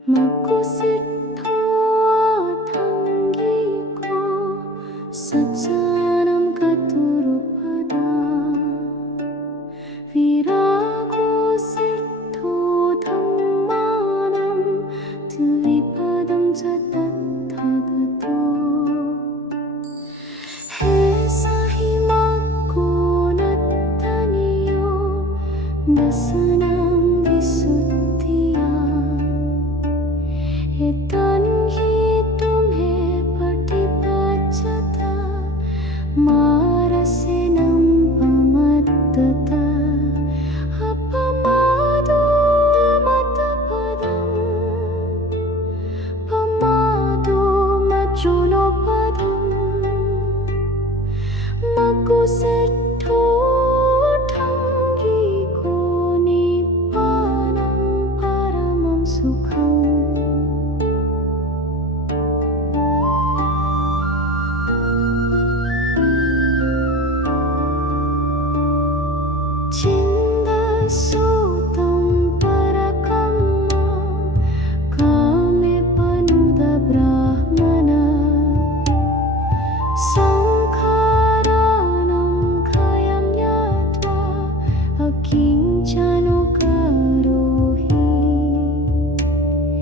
मकुसिद्धोऽथङ्गिको सज्जानं कतुरुपदा विरागो सिद्धो धम्मानं द्विपदं च तत्थगतो हे साहिमग्गो नत्तनियो दशनं विशुद्धिया एतन्हि तुम्हें पटिपच्यता मारसेनं पमद्दता अपमादो मतपदं पमादो मज्जुनोपदं मकुसिद्धोऽथङ्गिको निब्बानं परमं सुखम् छिन्दसूतं परकम्म कामे पनुदब्राह्मणा संखारानं खयं ज्ञात्वा अकिञ्चनो करोहि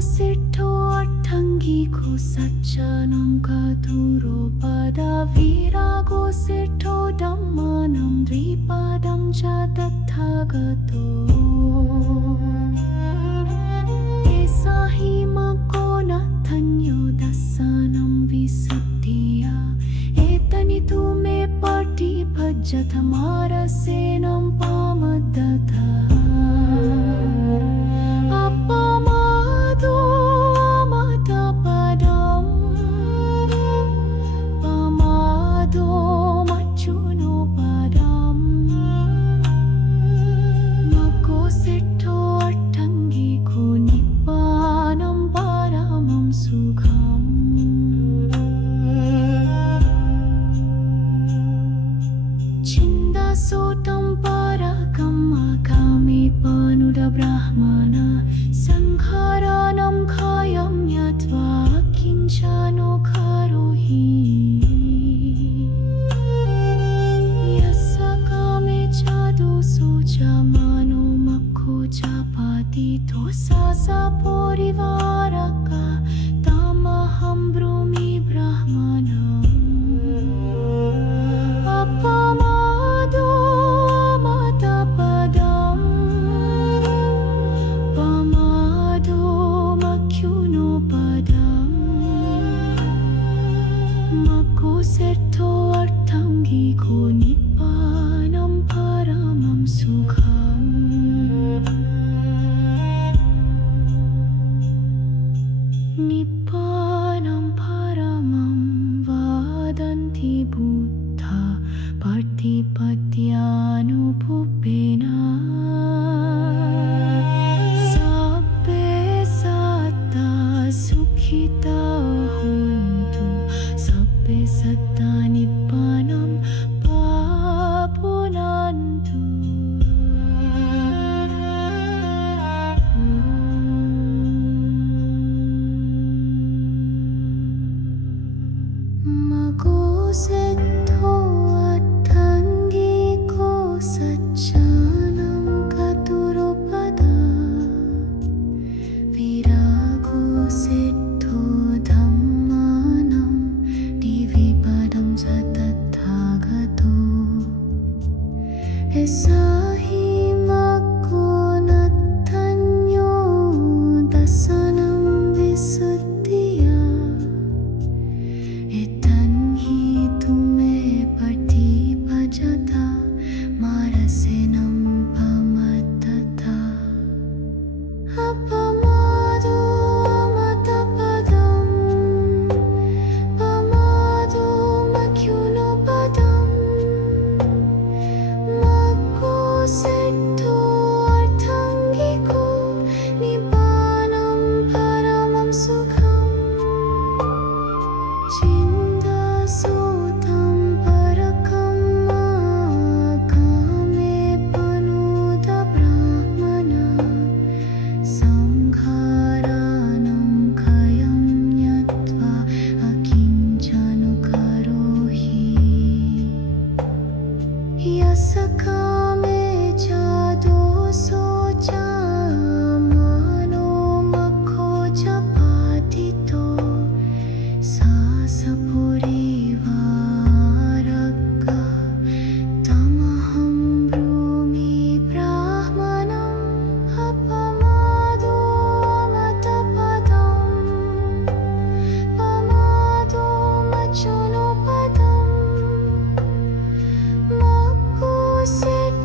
siddho attangiko saccanam kaduro pada virago siddho dhammanam dripadam cha tathagato esahi magona thanyo dasanam visuddhiya etani tume parti bhajjat hamara senam pamadatha apamado amatapadam pamado machuno padam mako siddho attangiko nibbanam paramam sukham Sotam parakam akami panuda brahmana Sankharanam khayam yatva kinchano karohi Yasakame chado socha mano makho chapati Tosasa porivaraka tamaham brumi brahmanam Apamado amatapadam pamado makyuno padam mako siddho attangiko nibbanam paramam sukham nibbanam paramam vadanti buddha Partipadyanubhupena Sabbe satta sukhita hontu Sabbe satta nibbanam papunantu Mako siddho attangiko saccanam katuropada virago siddho dhammanam divipadam satathagato esahi mako nathanyo dasanam visuddhiya etanhi tume parti bhajata marasenam pamadatha apamado amatapadam pamado makyuno padam mako siddho attangiko nibbanam paramam sukham Chinda sotam parakam akame panuda brahmana Sankharanam khayam yatva akinchano karohi Yasakame chado socha mano makho chapatito Sasa porivaraka tamaham brumi brahmanam apamado amatapadam pamado machuno padam mako siddho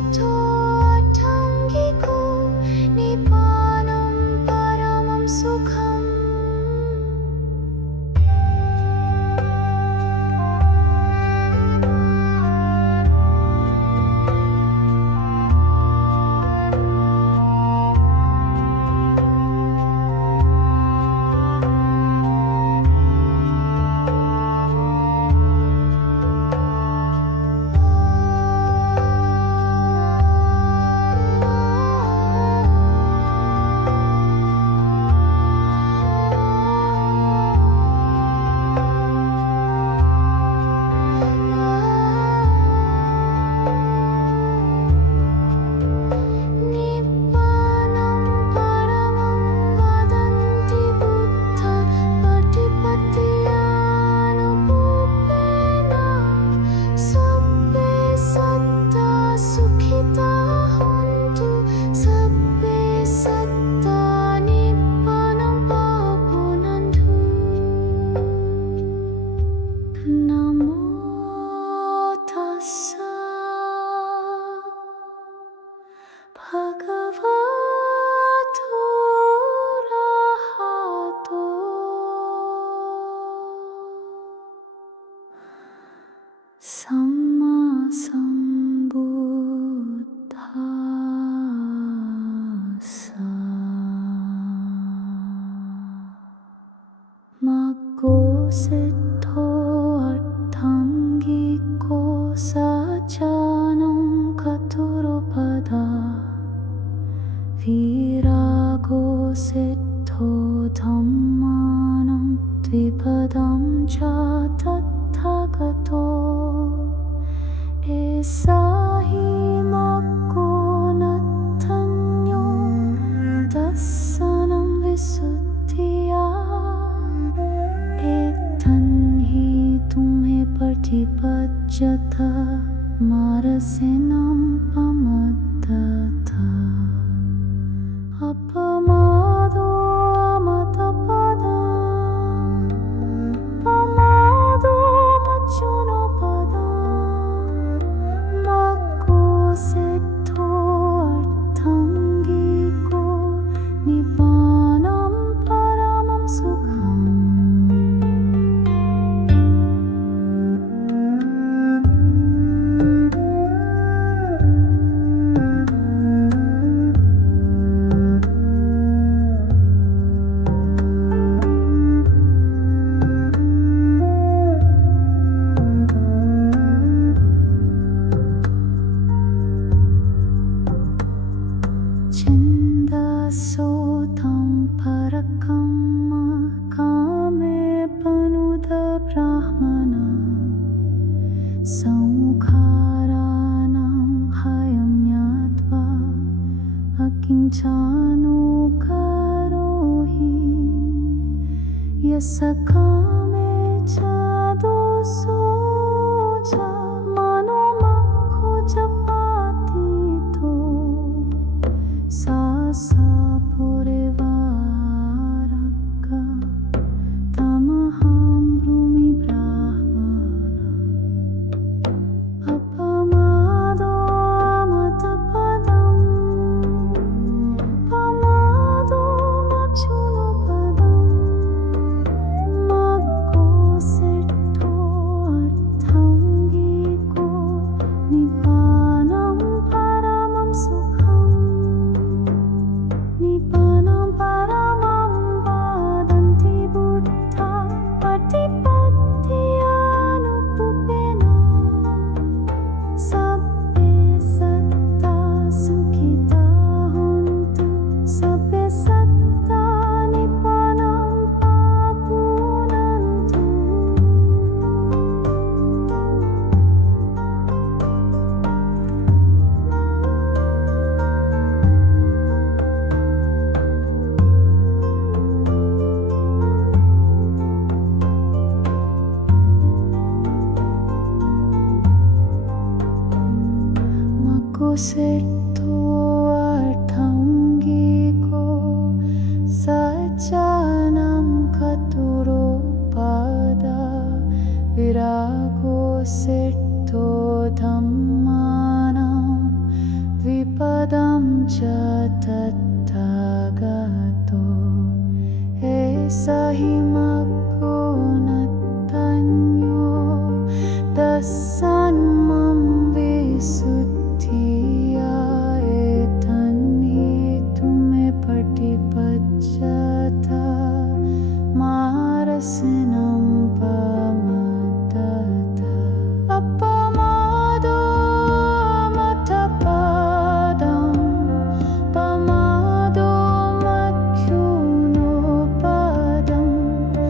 सिद्धोऽर्थाङ्गिको सचानं कतुरुपदा विरागो सिद्धो धम्मानं द्विपदं च तथागतो एषा हि मग्गो नत्थन्यो दर्शनं विशुद्धिया एतन्हि तुम्हें प्रतिपद्यता मारसेनं पमद्दता अपमादो अमतपदं पमादो मच्युनपदं मग्गो सिद्धो अर्थाङ्गिको निब्बानं परमं सुखम् छन्दसोऽथं परकर्म कामे पनुतब्राह्मणा संखाराणां हयं ज्ञात्वा अकिञ्चनो करोहि यस्य कामे च दोषो च मनोमग्गो च पातितो सा परिवारका तमहं ब्रूमि ब्राह्मणम् अपमादो अमतपदं पमादो मच्युनपदं मग्गो सिद्धो अर्थाङ्गिको निब्बानं परमं सुखम् निब्बानं परमं वदन्ति बुद्धा प्रतिपत्त्यानुरूपेण सब्बे सत्ता सुखिता हन्तु सब्बे सत्ता निब्बानं प्राप्नुवन्तु मग्गो सिद्धो अर्थाङ्गिको सचानं कतुरुपदा विरागो सिद्धो धम्मानं द्विपदं च तथागतो एषा हि मग्गो नत्थन्यो दर्शनं विशुद्धिया एतन्हि तुम्हें प्रतिपद्यता मारसेनं पमद्दता अपमादो अमतपदं पमादो मच्युनपदं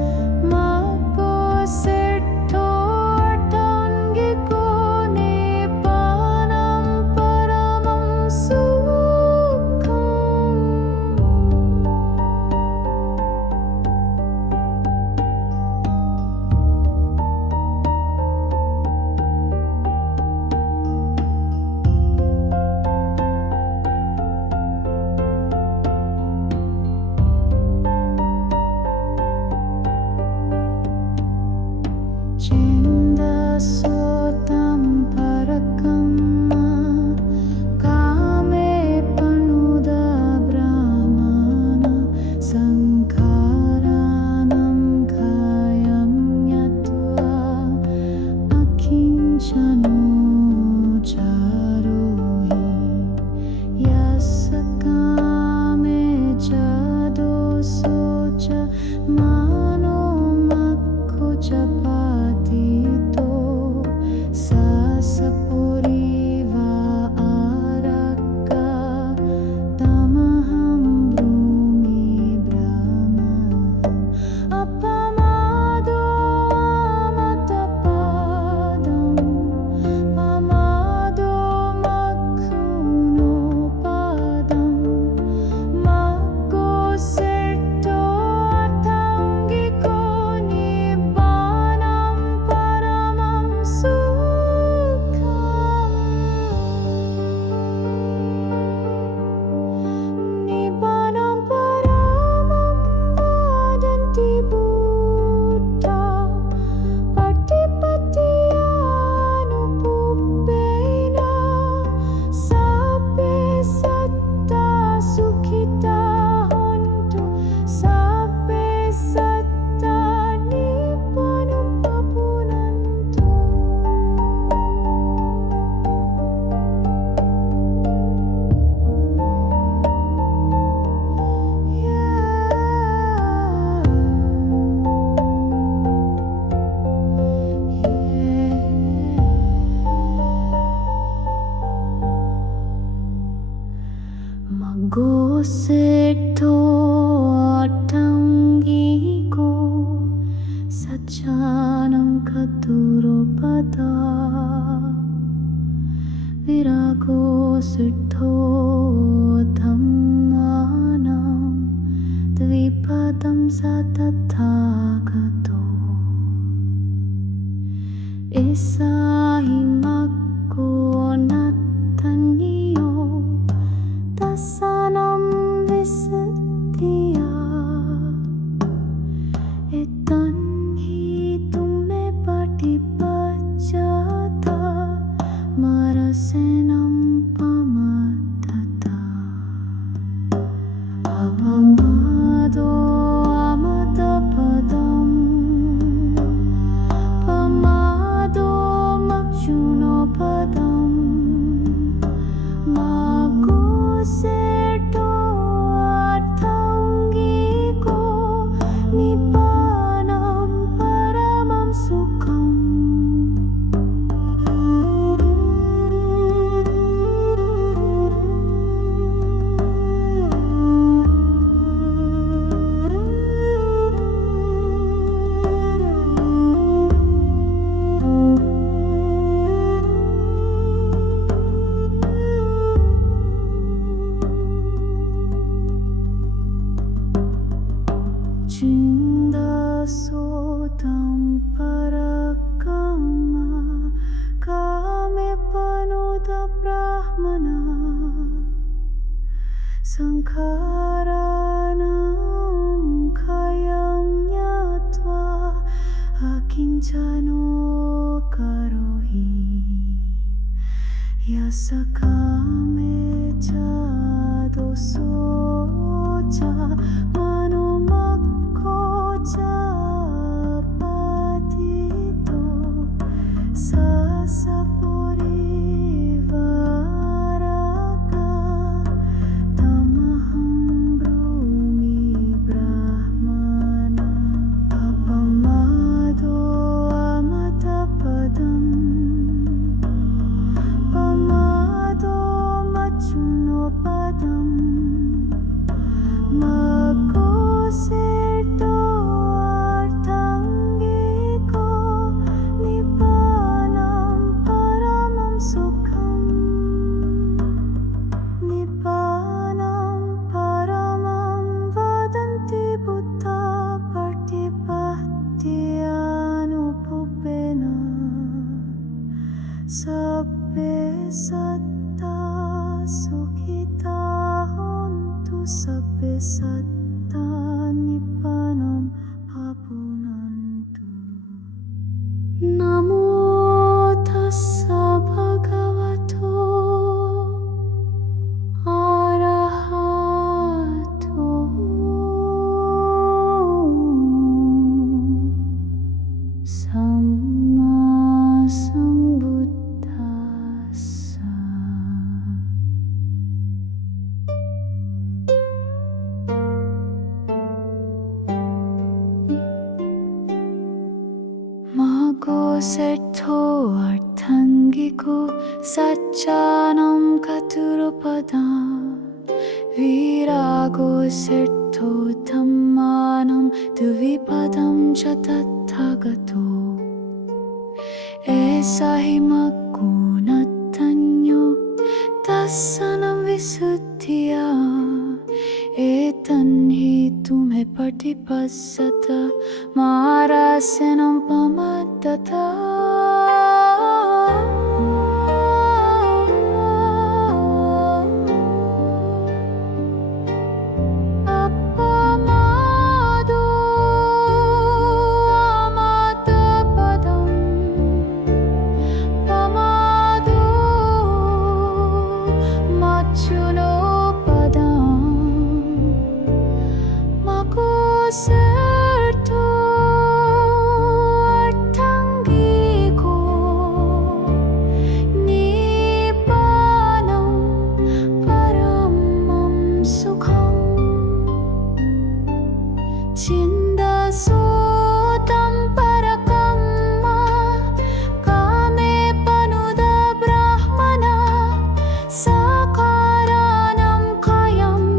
Mago seto atangiku Sacanam katuropada Virago seto dhammanam Dvipadam satatthagato Esahimakko nattaniyo Dasanam visuddhiya Etanhi tumme patipajjata Marasenam pamatata Avamado amatapadam Pamado makjunopadam Mago seto arthangiko Nibbanam paramam sukham Cindasodam parakama Kame panuda brahmana Sankharanam khayam nyatva Akinchano karohi Yasakame dosocha Manumakko patito Sasaporivaraga Tamaham brumi brahmana Apamado amatapadam Pamado machunopadam Mago seto arthangiko Nibbanam paramam sukham Nibbanam paramam vadanti buddha Partipattiyanupupena Sabbe satta sukhita hontu Sabbe satta nibbanam abhunantu Namo tassa bhagavato arahato Samma sambuddhassa Mago seto arthangiko Sacanam katuropadam Virago seto dhammanam Dvipadam cha tathagato Esahimakko nattanyo Dasanam visuddhiya Etanhi tumme patipajjata Marasenam pamatata Appamado amatapadam Pamado machunopadam Mago seto arthangiko Nibbanam paramam sukham Cindasodam parakama Kame panuda brahmana Sakharanam khayam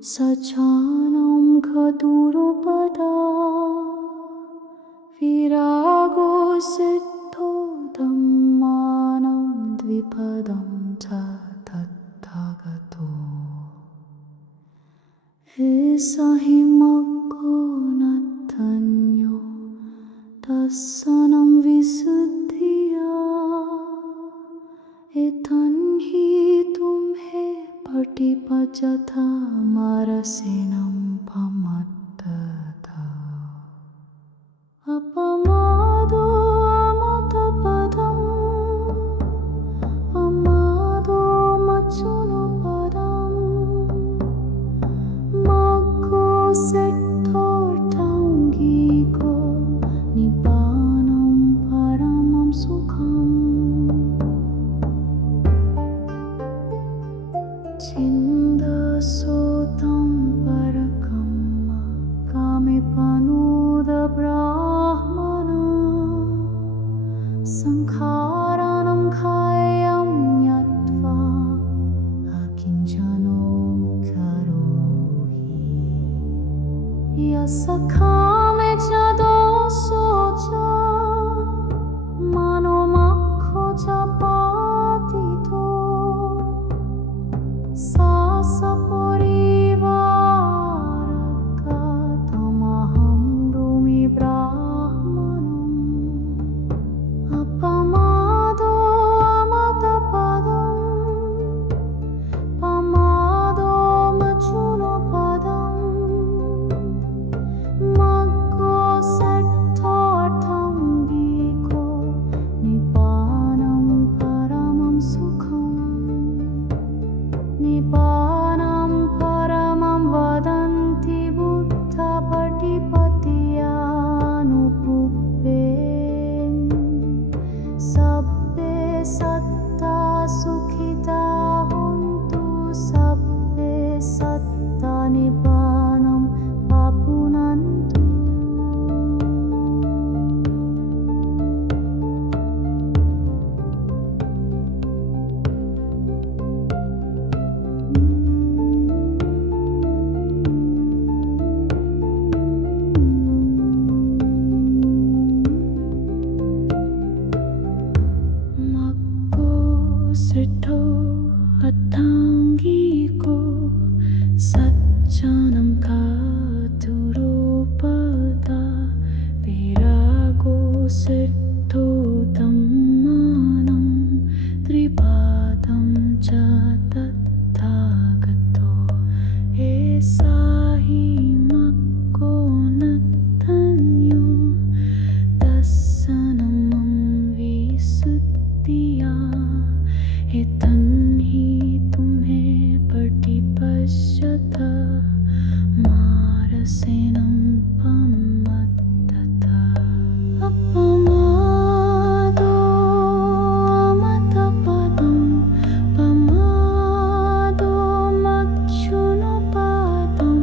सचानं खतुरुपदा विरागो सिद्धो धम्मानं द्विपदं च तथागतो ऐसा ही मग्गो नथन्यो दर्शनं विशुद्धिया एतन् हि तुम्हें पटिपजथा मारसेनं पमत्तथा अपमादो अमतपदम् अमादो मच्चुनुपदम् मग्गो सिद्धोर्थाङ्गिको निब्बानं परमं सुखम् छिन्दसोतं परकम्म कामे पनुदब्राह्मणा संखारानं खायं यत्वा अकिञ्चनो करोहि यस्सखामे च दोषो च मनोमक्षो च पातितो सासपरिवारकतमहं ब्रूमि ब्राह्मणम् अपमादो अमतपदम् पमादो मच्चुनोपदम् मग्गो सिद्धोर्थाङ्गिको निब्बानं परमं सुखम् निब्बानं परमं वदन्ति बुद्धपटिपत्यानुपुप्पेन् सब्बे सत्ता सुखिता हन्तु सब्बे सत्ता निब्बानं वापुनन्तु मग्गो सिद्धो अर्थाङ्गिको सज्जनं कातुरोपदा विरागो सिद्धो धम्मानं त्रिपादं च तथागतो ऐसा ही मग्गो नथन्यो दर्शनं विशुद्धिया एतन् हि तुम्हें पटिपश्यथा मारसेनं पमत्तथा अपमादो अमतपदम् पमादो मच्चुनोपदम्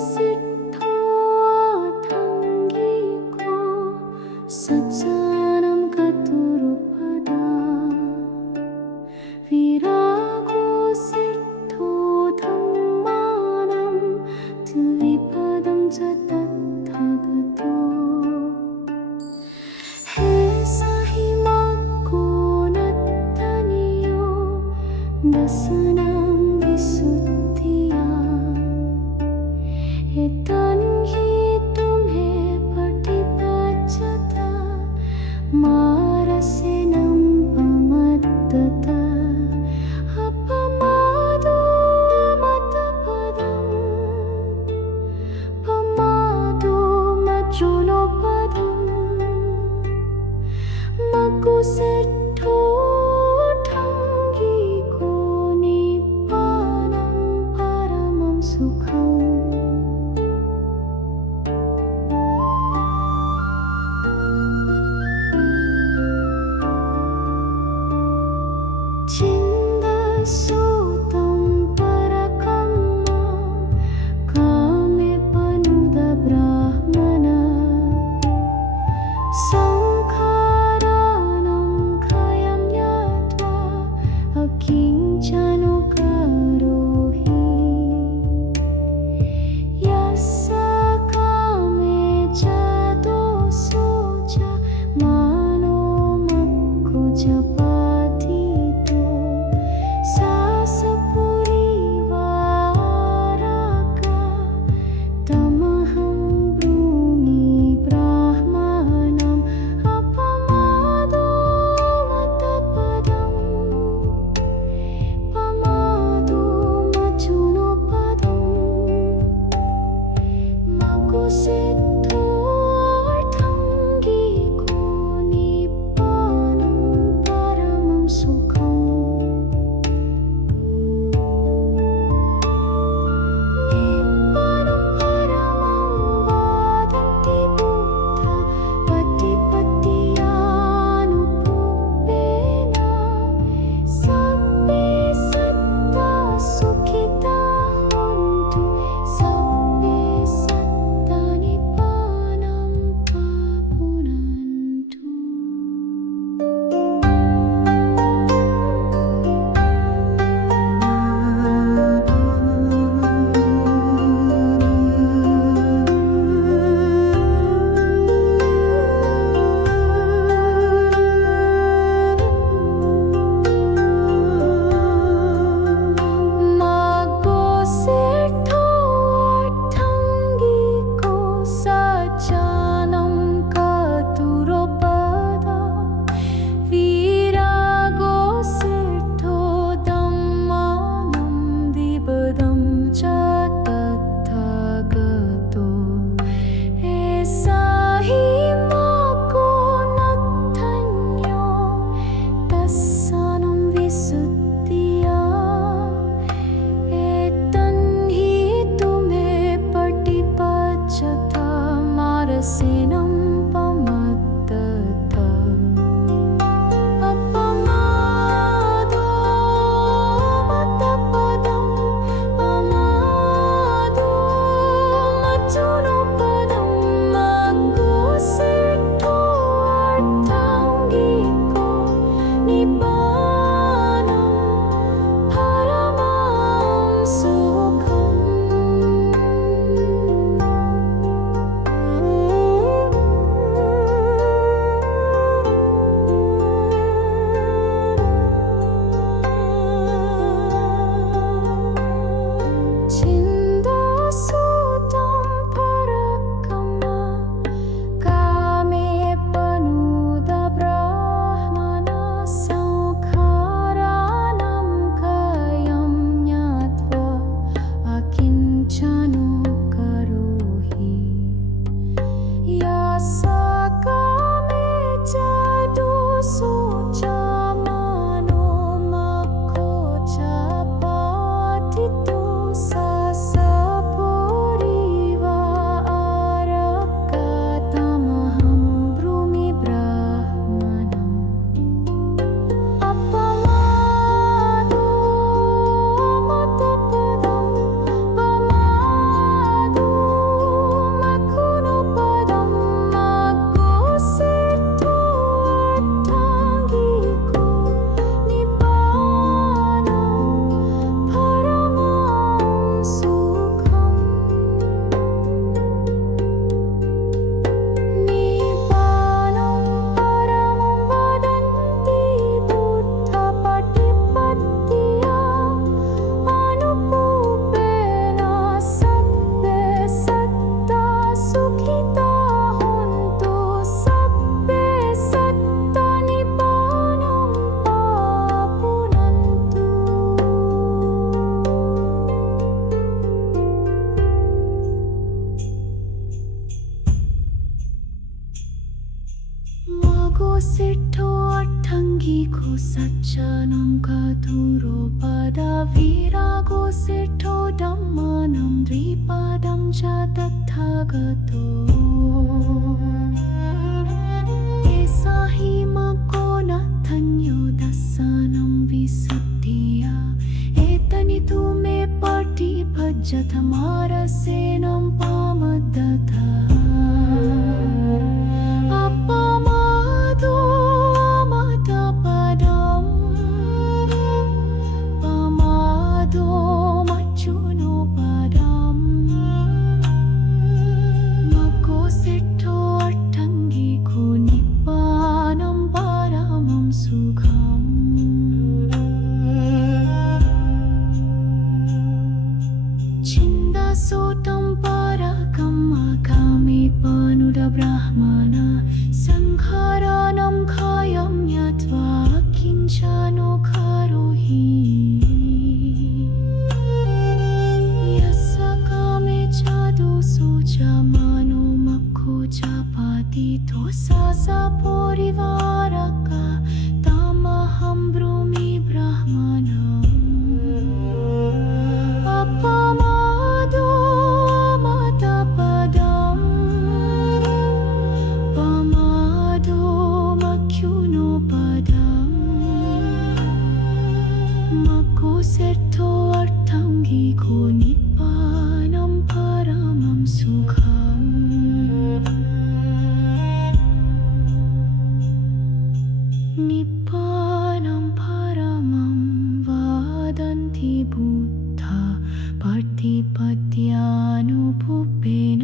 सिद्धोऽथङ्गिको सज्जनं कतुरुपदा विरागो सिद्धो धम्मानं द्विपदं च तत्थगतो हे साहि मग्गो नत्तनियो दशनं विशुद्धिया एतन्हि तुम्हें पटिपच्यता मारसेनं पमद्दता अपमादो मतपदं पमादो मज्जुनोपदं मग्गुसिद्धोऽथङ्गिको निब्बानं परमं सुखम् छिन्दसूतं परकम्म कामे पनुदब्राह्मणा संखारानं खयं ज्ञात्वा अकिञ्चनो करोहि यस्य कामे च दोषो च मानो मग्गो च पाथितो सासपुरीवाराका तमहं ब्रूमि ब्राह्मणम् अपमादो मतपदं पमादो मज्जुनोपदं मग्गुसिद्धोऽथङ्गिको निब्बानं परमं सुखम् निब्बानं परमं वदन्ति बुद्धा पटिपत्यानुपूपेन सब्बे सत्ता सुखिता हन्तु सब्बे सत्ता निब्बानं प्राप्नुवन्तु मग्गुसिद्धोऽथङ्गिको सज्जनं कतुरुपदा विरागो सिद्धो धम्मानं द्विपदं च तत्थगतो हे साहि मग्गो नत्तन्यो दशनं विशुद्धिया एतन्हि तुम्हें पटिपच्यता मारसेनं पमद्दता अपमादो मतपदं पमादो मज्जुनोपदं मग्गुसिद्धोऽथङ्गिको निब्बानं परमं सुखम् छिन्दसूतं परकम्म कामे पनुदब्राह्मणा संखारानं खयं ज्ञात्वा अकिञ्चनो करोहि यस्य कामे च दोषो च मानो मग्गो च पाथितो Attangiko saccanam kaduro pada virago seto dhammanam dripadam cha tathagato esahi magona thanyo dasanam visuddhiya etanitu me pati bhajjata marasenam pamadatha Appamado amatapadam Pamado machuno padam Makosetto attangiko nibbanam paramam sukham Chindasotam parakam akami panuda brahmana Sankharanam khayam yatva kinchano karohi Yasakame chadu socha mano makko chapati Tosasa porivaraka tamaham brumi brahmanam Appamado amatapadam Pamado makyuno padam Makosetto attangiko nibbanam paramam sukham Nibbanam paramam vadanti buddha Partipadyanubhubbe